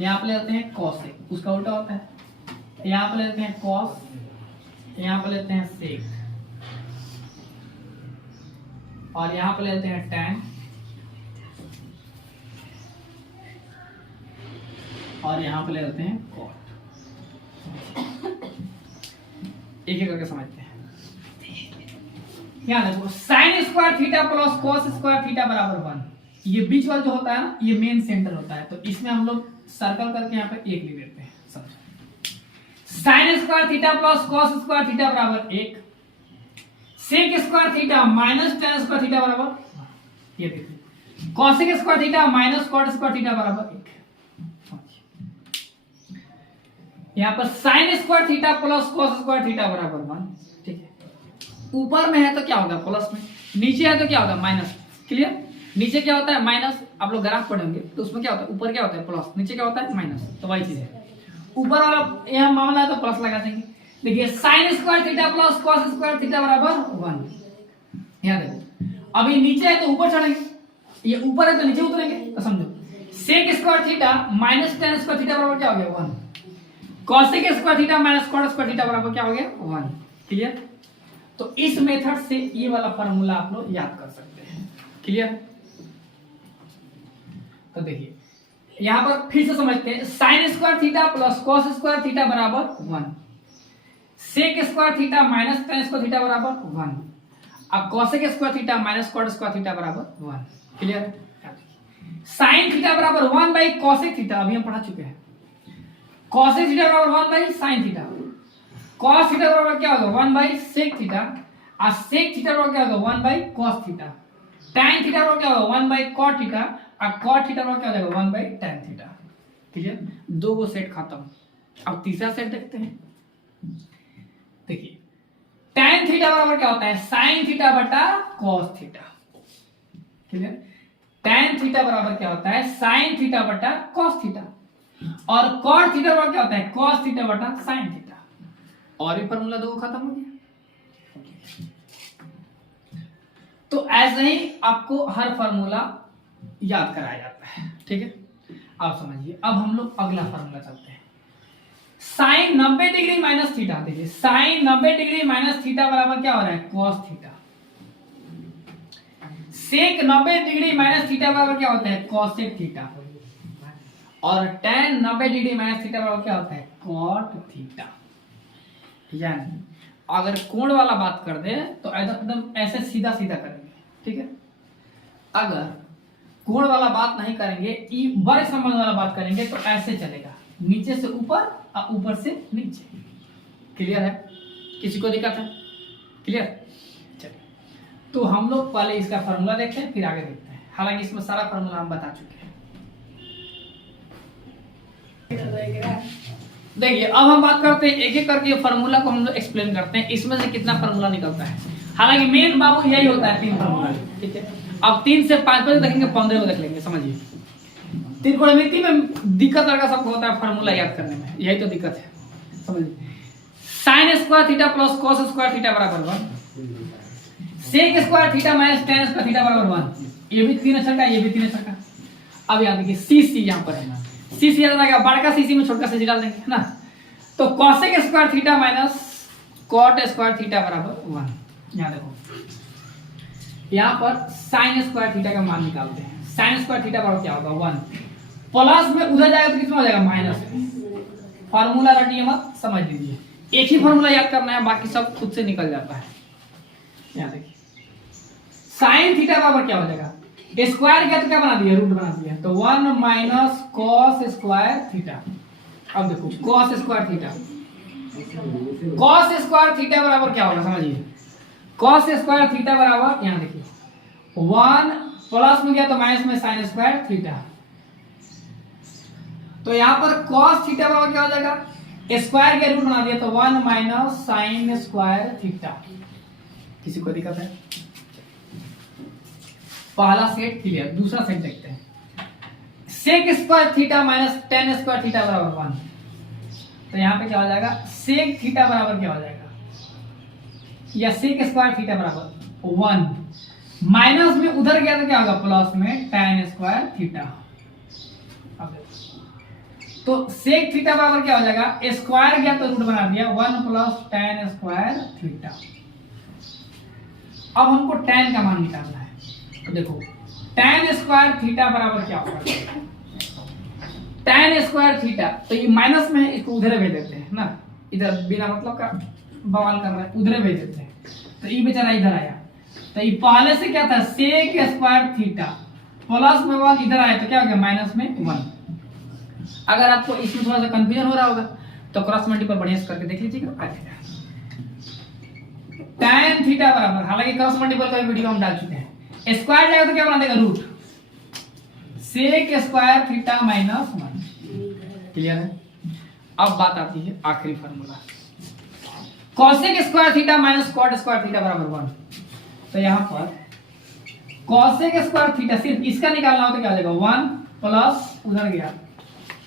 यहाँ पे लेते हैं कॉसेक, उसका उल्टा होता है। यहाँ पे लेते हैं कॉस, यहाँ पे लेते हैं सेक, और यहाँ पे लेते हैं टैन, और यहाँ पे लेते हैं कॉट। एक एक करके समझते हैं। यहाँ देखो, sign square theta plus cos square theta बराबर 1। ये बीच वाला जो होता है ना, ये मेन सेंटर होता है, तो इसमें हम लोग सर्कल करके यहाँ पे 1 लिख देते हैं। समझो, sine square theta plus cos square theta बराबर 1, sec square theta minus tan square theta बराबर, ये देखिए, cosec square theta minus cot square theta बराबर 1। यहाँ पर sine square theta plus cos square theta बराबर 1। ठीक है, ऊपर में है तो क्या होगा प्लस में, नीचे है तो क्या होगा माइनस। क्लियर? नीचे क्या होता है माइनस, आप लोग ग्राफ पढ़ेंगे तो उसमें क्या होता है, ऊपर क्या होता है प्लस, नीचे क्या होता है माइनस। तो वही चीज है, ऊपर वाला यहाँ मामला है तो प्लस लगा देंगे। देखिए, sign square theta plus cos square theta बराबर 1। यहाँ देखो, अभी नीचे है तो ऊपर चढ़ेंगे, ये ऊपर है तो नीचे उतरेंगे। तो समझो, sec square theta minus tan square theta बराबर क्या हो गया 1, cosec square theta minus cot square theta बराबर क्या हो गया 1। क्लियर? तो इस मेथड से ये वाला फार्मूला आप लोग याद कर सकते हैं। क्लियर? तो देखिए, यहां पर फिर से समझते हैं, sine square theta plus cos square theta बराबर 1, sec square theta minus tan square theta बराबर 1, अब cosec square theta minus cot square theta बराबर 1। क्लियर? साइन थीटा बराबर 1 बाई कॉसेक थीटा, अभी हम पढ़ा चुके हैं। कॉसेक थीटा बराबर 1 by sine theta, cos theta बराबर क्या होगा 1 बाई सेक थीटा, और सेक थीटा बराबर क्या होगा 1 by cos theta, tan theta बराबर क्या होगा 1 बाई कॉट थीटा, और कॉट थीटा बराबर क्या हो जाएगा 1 by tan theta. Clear? 2 go set खत्म। अब तीसरा सेट देखते हैं। देखिए, टैन थीटा बराबर क्या होता है साइन थीटा बटा cos theta. Clear? Tan theta बराबर क्या होता है साइन थीटा बटा कॉस थीटा, और कॉट थीटा बराबर क्या होता है कॉस थीटा बटा साइन थीटा। और भी फॉर्मूला 2 खत्म हो गया। तो ऐसे ही आपको हर फॉर्मूला याद कराया जाता है। ठीक है, आप समझिए। अब हम लोग अगला फॉर्मूला चलते हैं। साइन 90 डिग्री माइनस थीटा, देखिए साइन 90 डिग्री माइनस थीटा बराबर क्या हो रहा है कॉस थीटा, सेक 90 डिग्री माइनस थीटा बराबर क्या होता है कॉसेक थीटा, और tan 90 डिग्री माइनस थीटा बराबर क्या होता है कॉट थीटा। यानी अगर कोण वाला बात कर दे तो एकदम ऐसे सीधा सीधा करेंगे। ठीक है, अगर कोण वाला बात नहीं करेंगे, बड़े संबंध वाला बात करेंगे तो ऐसे चलेगा, नीचे से ऊपर और ऊपर से नीचे। क्लियर है? किसी को दिक्कत है? क्लियर? चलिए, तो हम लोग पहले इसका फॉर्मूला देखते हैं, फिर आगे देखते हैं। हालांकि इसमें सारा फॉर्मूला हम बता चुके हैं। देखिए, अब हम बात करते हैं एक एक करके फॉर्मूला को हम लोग एक्सप्लेन करते हैं, इसमें से कितना फॉर्मूला निकलता है। हालांकि मेन बाबू यही होता है 3 फॉर्मूला। ठीक है, अब 3 से 5 बजे देखेंगे, 15 को देख लेंगे। समझिए, त्रिकोणमिति में दिक्कत लड़का सबको होता है फार्मूला याद करने में, यही तो दिक्कत है समझिए। Sine square theta plus cos square theta बराबर 1, sec square theta minus tan square theta बराबर 1। ये भी 3 अक्षर का, ये भी 3 अक्षर का। अब याद देखिए सी सी यहाँ पर है ना, सी सी याद रखिएगा, बड़का सी सी में छोटा सी डाल देंगे है ना। तो cosec square theta minus cot square theta बराबर 1। यहाँ देखो यहाँ पर साइन स्क्वायर थीटा का मान निकालते हैं। साइन स्क्वायर थीटा बराबर क्या होगा 1, प्लस में उधर जाएगा तो कितना हो जाएगा माइनस में। फार्मूला रटिए मत, समझ लीजिए, एक ही फार्मूला याद करना है, बाकी सब खुद से निकल जाता है। यहाँ देखिए साइन थीटा बराबर क्या हो जाएगा, स्क्वायर किया तो क्या बना दिया, रूट बना दिया, तो 1 माइनस कॉस स्क्वायर थीटा। अब देखो cos square theta, cos square theta बराबर क्या होगा समझिए, कॉस स्क्वायर थीटा बराबर यहाँ देखिए 1 प्लस में गया तो माइनस में साइन स्क्वायर थीटा। तो यहाँ पर कॉस थीटा बराबर क्या हो जाएगा, स्क्वायर के रूट बना दिया तो 1 माइनस साइन स्क्वायर थीटा। किसी को दिक्कत है? पहला सेट क्लियर, दूसरा सेट देखते हैं। Sec square theta minus tan square theta बराबर 1। तो यहाँ पे क्या हो जाएगा, सेक थीटा बराबर क्या हो जाएगा, या सेक स्क्वायर थीटा बराबर 1, माइनस में उधर गया तो क्या होगा प्लस में टेन स्क्वायर थीटा। अब देखो तो सेक थीटा बराबर क्या हो जाएगा, स्क्वायर गया तो रूट बना दिया 1 प्लस टेन स्क्वायर थीटा। अब हमको टेन का मान निकालना है, तो देखो टेन स्क्वायर थीटा बराबर क्या होगा, टेन स्क्वायर थीटा, तो ये माइनस में इसको उधर भेज देते हैं ना, इधर बिना मतलब का बवाल कर रहा है, उधर भेज देते हैं, तो ये बेचारा इधर आया। तो ये पहले से क्या था, सेक स्क्वायर थीटा प्लस में 1 इधर आया तो क्या हो गया माइनस में 1। अगर आपको इसमें थोड़ा सा कंफ्यूजन हो रहा होगा तो क्रॉस मल्टीपल बढ़िया से करके देख लीजिएगा। tan थीटा बराबर, हालांकि क्रॉस मल्टीपल का वीडियो हम डाल चुके हैं, स्क्वायर जाएगा तो क्या बना देगा root, sec square theta minus 1। Clear है? अब बात आती है आखिरी formula, cosec square theta minus cot square theta बराबर 1। तो यहां पर कॉसेक स्क्वायर थीटा सिर्फ इसका निकालना हो तो क्या हो जाएगा 1 प्लस उधर गया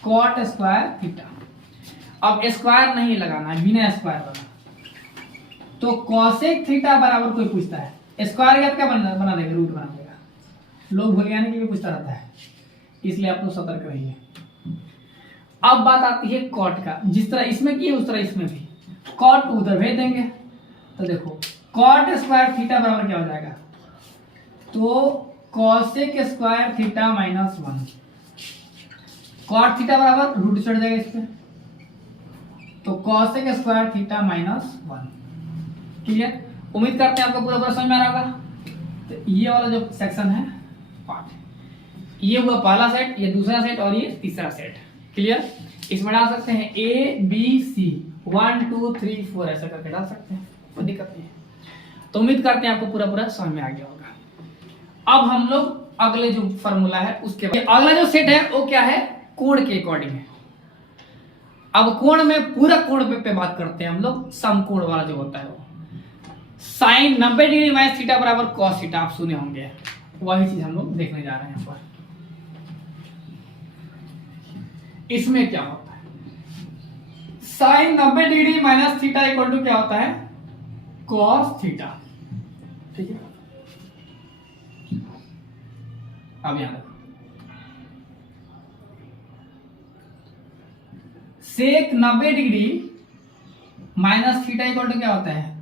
कॉट स्क्वायर थीटा। अब स्क्वायर नहीं लगाना है, बिना स्क्वायर वाला। तो कॉसेक थीटा बराबर कोई पूछता है स्क्वायर गया क्या बना देगा, रूट बना देगा। लोग भूल जाने की भी पूछता रहता है, इसलिए आप लोग सतर्क रहिए। अब बात आती है कॉट का, जिस तरह इसमें किए उस तरह इसमें भी कॉट को उधर भेज देंगे। तो देखो कॉट स्क्वायर थीटा बराबर क्या हो जाएगा, तो cosec square theta minus 1। Cot theta बराबर रूट चढ़ जाएगा इस पे, तो cosec square theta minus 1। Clear? उम्मीद करते हैं आपको पूरा पूरा समझ में आ रहा होगा। तो ये वाला जो सेक्शन है पार्ट, ये हुआ पहला सेट, ये दूसरा सेट और ये तीसरा सेट। क्लियर? इसमें डाल सकते हैं ए बी सी 1 2 3 4 ऐसा करके डाल सकते हैं, कोई दिक्कत नहीं है। तो उम्मीद करते हैं आपको पूरा पूरा समझ में आ गया होगा। अब हम लोग अगले जो फॉर्मूला है उसके बाद, अगला जो सेट है वो क्या है, कोण के अकॉर्डिंग है। अब कोण में पूरा कोण पे बात करते हैं हम लोग, समकोण वाला जो होता है वो साइन 90 डिग्री माइनस थीटा बराबर कॉस थीटा, आप सुने होंगे, वही चीज हम लोग देखने जा रहे हैं यहाँ पर। इसमें क्या होता है, sine 90 degree minus theta equal to क्या होता है, कॉस थीटा। ठीक है? अब यहां देखो sec 90 degree minus theta equal to क्या होता है,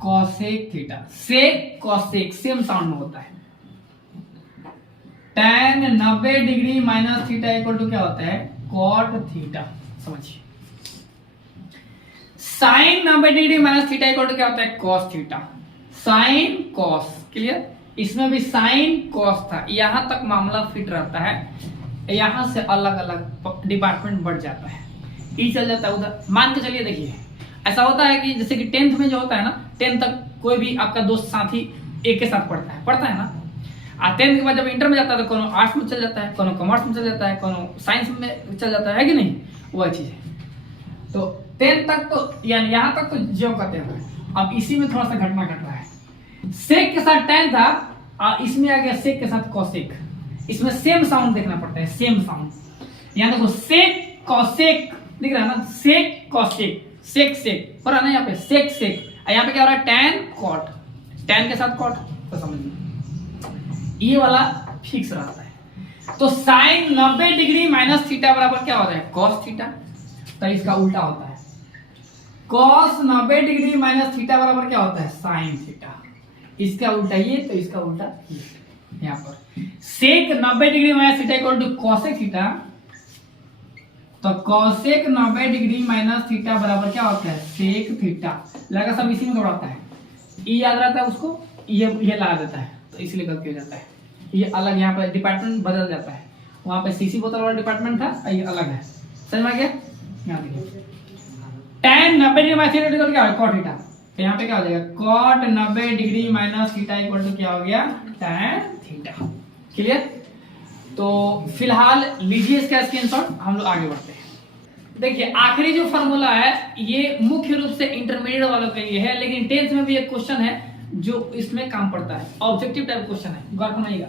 cosec theta. Sec cosec same sound में होता है। tan 90 degree minus theta equal to क्या होता है, कॉट थीटा। समझिए, sine 90 degree minus theta equal to क्या होता है, cos theta. Sine cos, clear? इसमें भी साइन कॉस था, यहां तक मामला फिट रहता है, यहां से अलग अलग डिपार्टमेंट बढ़ जाता है, ई चल जाता है उधर। मान के चलिए, देखिए ऐसा होता है कि जैसे कि 10th में जो होता है ना, 10th तक कोई भी आपका दोस्त साथी एक के साथ पढ़ता है ना। 10th के बाद जब इंटर में जाता है तो कोनो आर्ट्स में चल जाता है, कोनो कॉमर्स में चल जाता है, कोनो साइंस में चल जाता है कि नहीं, वह चीज है। तो 10th तक तो यानी यहाँ तक तो जो कहते हैं। अब इसी में थोड़ा सा घटना घट रहा है, सेक के साथ tan था, इसमें आ गया सेक के साथ कॉसेक। इसमें सेम साउंड देखना पड़ता है, सेम साउंड। यहाँ देखो सेक कॉसेक दिख रहा है ना, सेक कॉसेक, सेक सेक हो रहा है ना यहाँ पे, सेक सेक। यहाँ पे क्या हो रहा है, टैन कॉट, टैन के साथ कॉट, तो समझिए ये वाला फिक्स रहता है। तो साइन 90 डिग्री माइनस थीटा बराबर क्या होता है, कॉस थीटा। तो इसका उल्टा होता है, कॉस 90 डिग्री माइनस थीटा बराबर क्या होता है, साइन थीटा। इसका उल्टा ये, तो इसका उल्टा ये। यहाँ पर sec 90 degree minus theta equal to cosec theta, तो कॉसेक 90 डिग्री माइनस थीटा बराबर क्या होता है, सेक थीटा। लगा सब इसी में दौड़ाता है, ये याद रहता है उसको, ये लगा देता है, तो इसलिए गलती हो जाता है। ये अलग, यहाँ पर डिपार्टमेंट बदल जाता है, वहां पे सीसी बोतल वाला डिपार्टमेंट था, ये अलग है। समझ में आ गया। यहाँ देखिए tan 90 degree minus theta equal क्या है, cot थीटा। तो यहाँ पे क्या हो जाएगा, cot 90 degree minus theta equal to क्या हो गया, tan थीटा। क्लियर। तो फिलहाल लीजिए इसका स्क्रीनशॉट, हम लोग आगे बढ़ते हैं। देखिए आखिरी जो फॉर्मूला है ये मुख्य रूप से इंटरमीडिएट वालों के लिए है, लेकिन 10th में भी एक क्वेश्चन है जो इसमें काम पड़ता है, ऑब्जेक्टिव टाइप क्वेश्चन है, गौर करना।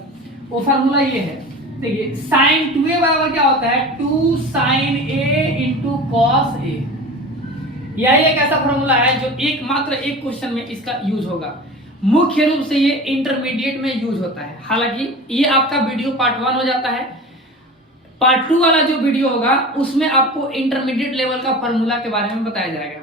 वो फॉर्मूला ये है, देखिए साइन 2a बराबर क्या होता है, 2 sine a into cos a। यही एक ऐसा फॉर्मूला है जो एकमात्र एक क्वेश्चन में इसका यूज होगा। मुख्य रूप से ये इंटरमीडिएट में यूज होता है। हालांकि ये आपका वीडियो पार्ट 1 हो जाता है, पार्ट 2 वाला जो वीडियो होगा उसमें आपको इंटरमीडिएट लेवल का फॉर्मूला के बारे में बताया जाएगा।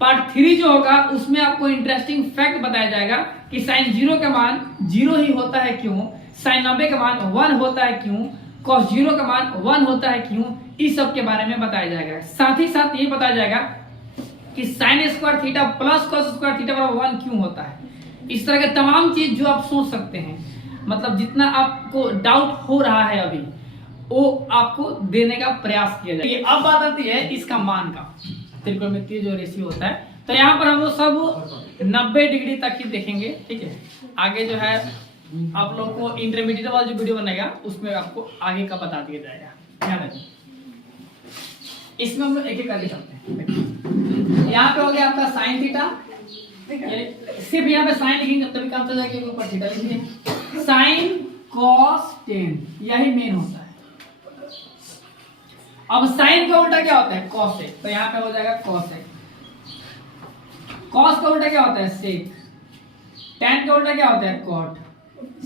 पार्ट 3 जो होगा उसमें आपको इंटरेस्टिंग फैक्ट बताया जाएगा कि साइन 0 का मान 0 ही होता है क्यों, साइन 90 का मान 1 होता है क्यों, कॉस 0 का मान 1 होता है क्यों, इस सब के बारे में बताया जाएगा। साथ ही साथ ये बताया जाएगा कि sign square theta plus cos square theta बराबर 1 क्यों होता है। इस तरह के तमाम चीज जो आप सोच सकते हैं, मतलब जितना आपको डाउट हो रहा है अभी, वो आपको देने का प्रयास किया जाएगा। अब बात आती है इसका मान का, त्रिकोणमितीय जो रेशियो होता है। तो यहाँ पर हम लोग सब 90 डिग्री तक ही देखेंगे, ठीक है। आगे जो है आप लोग को इंटरमीडिएट वाला जो वीडियो बनेगा उसमें आपको आगे का बता दिया जाएगा, ध्यान रखिए। इसमें हम लोग एक एक करके चलते हैं। यहाँ पे हो गया आपका साइन थीटा, सिर्फ यहाँ पे साइन लिखेंगे तभी काम चल जाएगा, ऊपर थीटा लिखिए। साइन कॉस टेन, यही मेन होता है। अब साइन का उल्टा क्या होता है, कॉसेक। तो यहाँ पे हो जाएगा कॉसेक। कॉस का उल्टा क्या होता है, सेक। टेन का उल्टा क्या होता है, कॉट।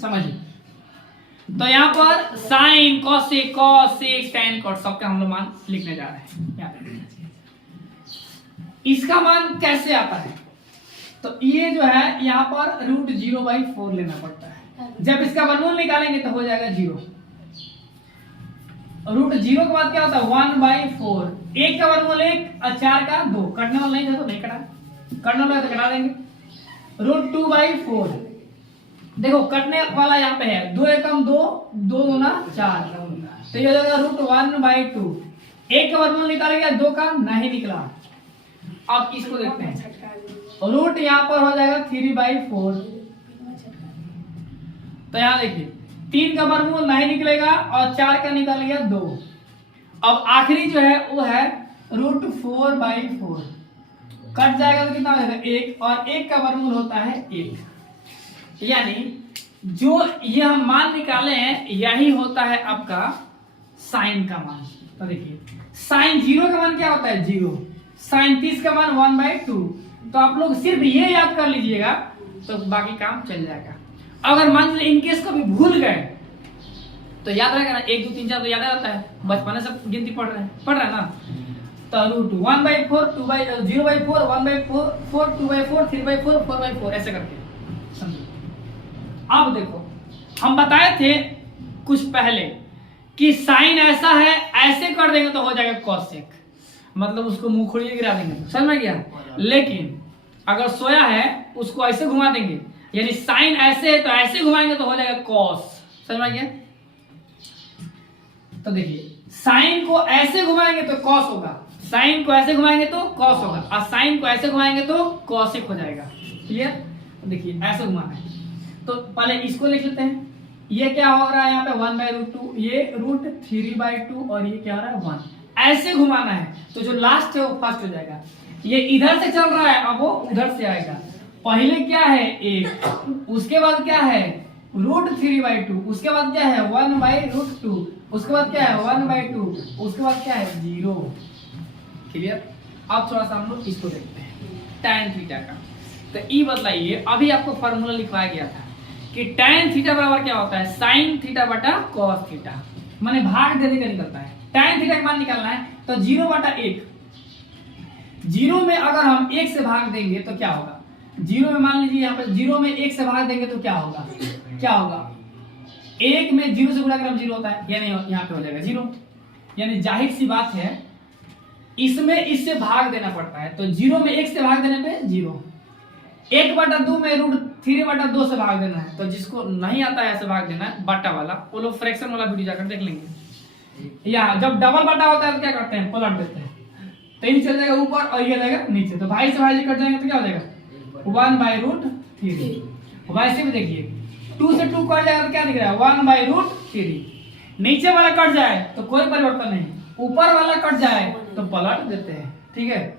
समझिए। तो यहाँ पर sine cosec cosec tan cot सबका हम लोग मान लिखने जा रहे हैं। इसका मान कैसे आता है, तो ये जो है यहाँ पर √0/4 लेना पड़ता है। जब इसका वर्गमूल निकालेंगे तो हो जाएगा 0। √0 के बाद क्या होता है, 1/4। 1 का वर्गमूल 1 और 4 का 2, कटने वाला नहीं था तो नहीं कटा, कटने वाला तो कटा देंगे। √2/4 देखो कटने वाला यहाँ पे है, 2 एकम 2, 2 दूना 4, तो ये हो जाएगा √1/2। 1 का वर्गमूल निकालेंगे, 2 का नहीं निकला। अब इसको देखते हैं, रूट यहाँ पर हो जाएगा 3/4। तो यहाँ देखिए 3 का वर्गमूल नहीं निकलेगा और 4 का निकल गया 2। अब आखिरी जो है वो है √4/4, कट जाएगा तो कितना हो जाएगा 1, और 1 का वर्गमूल होता है 1। यानी जो ये हम मान निकाले हैं यही होता है आपका साइन का मान। तो देखिए साइन 0 का मान क्या होता है, 0। साइन 30 का मान 1/2। तो आप लोग सिर्फ ये याद कर लीजिएगा तो बाकी काम चल जाएगा। अगर मान लीजिए इनकेस कभी भूल गए तो याद रहेगा ना, 1 2 3 4 तो याद रहता है, बचपन से गिनती पढ़ रहे हैं ना। तो √1/4 0/4 1/4 2/4 3/4 4/4 ऐसे करके समझो। अब देखो हम बताए थे कुछ पहले कि साइन ऐसा है, ऐसे कर देंगे तो हो जाएगा कॉसेक, मतलब उसको मुखड़ी गिरा देंगे, समझ में गया। लेकिन अगर सोया है उसको ऐसे घुमा देंगे, यानी साइन ऐसे है तो ऐसे घुमाएंगे तो हो जाएगा कॉस, समझ में गया। तो देखिए साइन को ऐसे घुमाएंगे तो कॉस होगा, साइन को ऐसे घुमाएंगे तो कॉस होगा, और साइन को ऐसे घुमाएंगे तो कॉसेक हो जाएगा। क्लियर। तो देखिए ऐसे घुमाना है, तो पहले इसको लिख लेते हैं। ये क्या हो रहा है यहाँ पे 1/√2, ये √3/2 और ये क्या हो रहा है 1। ऐसे घुमाना है तो जो लास्ट है वो फर्स्ट हो जाएगा। ये इधर से चल रहा है, अब वो उधर से आएगा। पहले क्या है 1, उसके बाद क्या है √3/2, उसके बाद क्या है 1/√2, उसके बाद क्या है 1/2, उसके बाद क्या है 0। क्लियर। अब थोड़ा सा हम लोग इसको देखते हैं tan थीटा का। तो ये बतलाइए, अभी आपको फॉर्मूला लिखवाया गया था कि tan थीटा बराबर क्या होता है sin थीटा बटा cos थीटा, माने भाग देने का निकलता है। tan थीटा का मान निकालना है तो 0/1, 0 में अगर हम 1 से भाग देंगे तो क्या होगा, 0 में मान लीजिए यहाँ पे 0 में 1 से भाग देंगे तो क्या होगा, क्या होगा 1 में 0 से गुणा कर 0 होता है, यानी यहाँ पे हो जाएगा 0। यानी जाहिर सी बात है इसमें इससे भाग देना पड़ता है, तो 0 में 1 से भाग देने पे 0, 1/2 में √3/2 से भाग देना है। तो जिसको नहीं आता है ऐसे भाग देना है बटा वाला, वो लोग फ्रैक्शन वाला वीडियो जाकर देख लेंगे। या जब डबल बटा होता है तो क्या करते हैं पलट देते हैं, तो ये चल जाएगा ऊपर और ये जाएगा नीचे, तो भाई से भाई कट जाएंगे तो क्या हो जाएगा 1/√3। वैसे भी देखिए 2 से 2 कट जाएगा तो क्या दिख रहा है 1/√3। नीचे वाला कट जाए तो कोई परिवर्तन नहीं, ऊपर वाला कट जाए तो पलट देते हैं। ठीक है,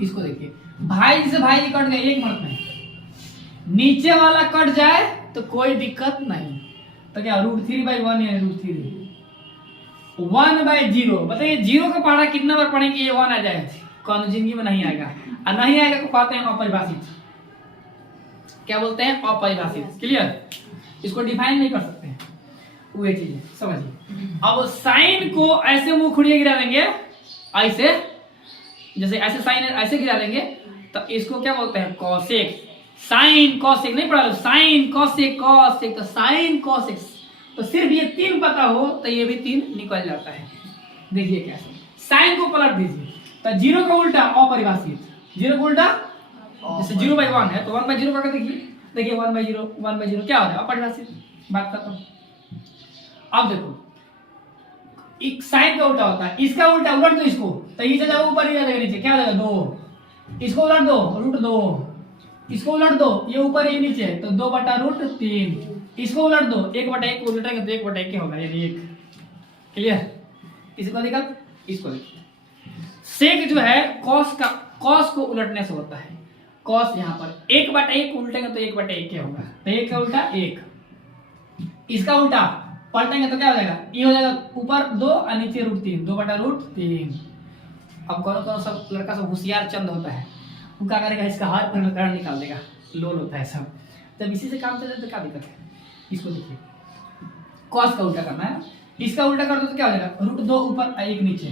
इसको देखिए भाई से भाई कट गए एक मिनट में, नीचे वाला कट जाए तो कोई दिक्कत नहीं, तो क्या √3/1 है √3 1/0। बताइए 0 का पहाड़ा कितना बार पढ़ेंगे ये 1 आ जाए, कौन जिंदगी में नहीं आएगा, और नहीं आएगा तो कहते हैं अपरिभाषित, क्या बोलते हैं अपरिभाषित। क्लियर, इसको डिफाइन नहीं कर सकते, वो एक चीज है समझिए। अब साइन को ऐसे मुंह खुड़िए गिरा देंगे, ऐसे जैसे ऐसे साइन ऐसे गिरा देंगे तो इसको क्या बोलते हैं कोसेक। साइन कोसेक नहीं पढ़ा, साइन कोसेक कोसेक, तो साइन कोसेक, तो सिर्फ ये 3 पता हो तो ये भी 3 निकल जाता है। देखिए कैसे, साइन को पलट दीजिए तो 0 का उल्टा अपरिभाषित, 0 का उल्टा जैसे 0/1 है तो 1/0 करके देखिए 1/0 क्या हो रहा है अपरिभाषित, बात खत्म। अब देखो एक साइन का उल्टा होता है, इसका उल्टा उलट दो इसको तो ये चला ऊपर ही जाएगा नीचे, क्या हो जाएगा 2, इसको उलट दो √2, इसको उलट दो ये ऊपर ये नीचे तो 2/√3, इसको उलट दो 1/1 को उलटेंगे तो 1/1 होगा यानी 1। क्लियर, इसको देखा, इसको देखिए सेक जो है कॉस को उलटने से होता है, कॉस यहाँ पर 1/1 उल्टेंगे तो 1/1 होगा, तो 1 का उल्टा 1, इसका उल्टा पलटेंगे तो क्या हो जाएगा, ये हो जाएगा ऊपर 2 और नीचे √3, 2/√3। अब कौन सब लड़का सब होशियार चंद होता है, वो क्या करेगा इसका हर प्रकरण निकाल देगा, लोल होता है सब, जब इसी से काम चले तो क्या दिक्कत है। इसको देखिए कॉस का उल्टा करना है, इसका उल्टा कर दो तो क्या हो जाएगा √2 ऊपर 1 नीचे,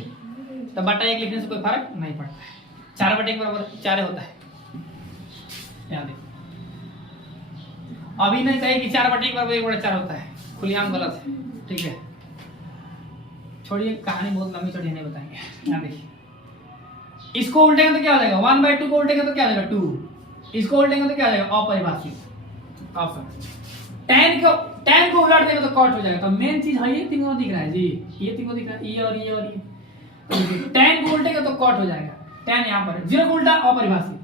तो बटा 1 लिखने से कोई फर्क नहीं पड़ता है, 4/1 बराबर 4 होता है। यहाँ देखो अभी नहीं कहे कि 4/1 बराबर 1/4 होता है, खुलेआम गलत है। ठीक है, छोड़िए कहानी बहुत लंबी चौड़ी नहीं बताएंगे। यहाँ देखिए इसको उल्टेंगे तो क्या हो जाएगा 1/2 को उल्टेंगे तो क्या हो जाएगा 2, इसको उल्टेंगे तो क्या हो जाएगा अपरिभाषित ऑप्शन। tan को उलट देंगे तो कॉट हो जाएगा, तो मेन चीज है ये तीनों दिख रहा है जी, ये तीनों दिख रहा है, ये और ये और ये, tan को उल्टेंगे तो कॉट हो जाएगा, tan यहाँ पर 0 को उल्टा अपरिभाषित,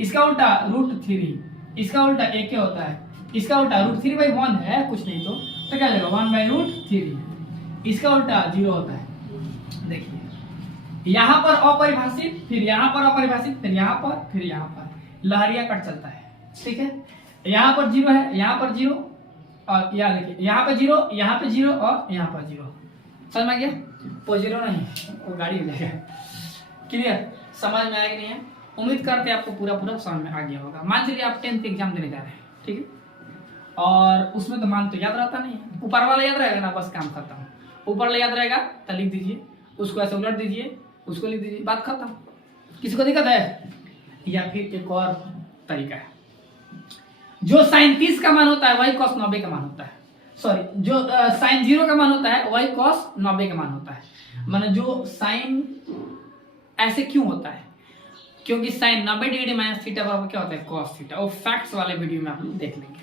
इसका उल्टा √3, इसका उल्टा 1 क्या होता है, इसका उल्टा √3/1 है कुछ नहीं तो क्या हो जाएगा 1/√3, इसका उल्टा 0 होता है। देखिए यहाँ पर अपरिभाषित, फिर यहाँ पर अपरिभाषित, फिर यहाँ पर लहरिया कट चलता है। ठीक है, यहाँ पर 0 है, यहाँ पर 0 और यहाँ देखिए यहाँ पे 0, यहाँ पे 0 और यहाँ पर 0, समझ में आ गया, वो 0 नहीं वो गाड़ी हो जाएगा। क्लियर, समझ में आया कि नहीं है, उम्मीद करते हैं आपको पूरा समझ में आ गया होगा। मान चलिए आप 10th एग्जाम देने जा रहे हैं, ठीक है, और उसमें तो मान तो याद रहता नहीं है, ऊपर वाला याद रहेगा ना, बस काम खत्म। ऊपर वाला याद रहेगा तो लिख दीजिए, उसको ऐसे उलट दीजिए, उसको लिख दीजिए, बात खत्म। किसी को दिक्कत है? या फिर एक और तरीका है, जो sin 30 का मान होता है वही cos 90 का मान होता है, सॉरी जो sin 0 का मान होता है वही cos 90 का मान होता है। माने जो sin ऐसे क्यों होता है, क्योंकि sin 90 डिग्री माइनस थीटा बराबर क्या होता है cos थीटा, वो फैक्ट्स वाले वीडियो में आप लोग देख लेंगे।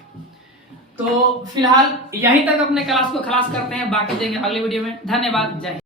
तो फिलहाल यहीं तक अपने क्लास को खलास करते हैं, बाकी देंगे अगले वीडियो में। धन्यवाद, जय हिंद।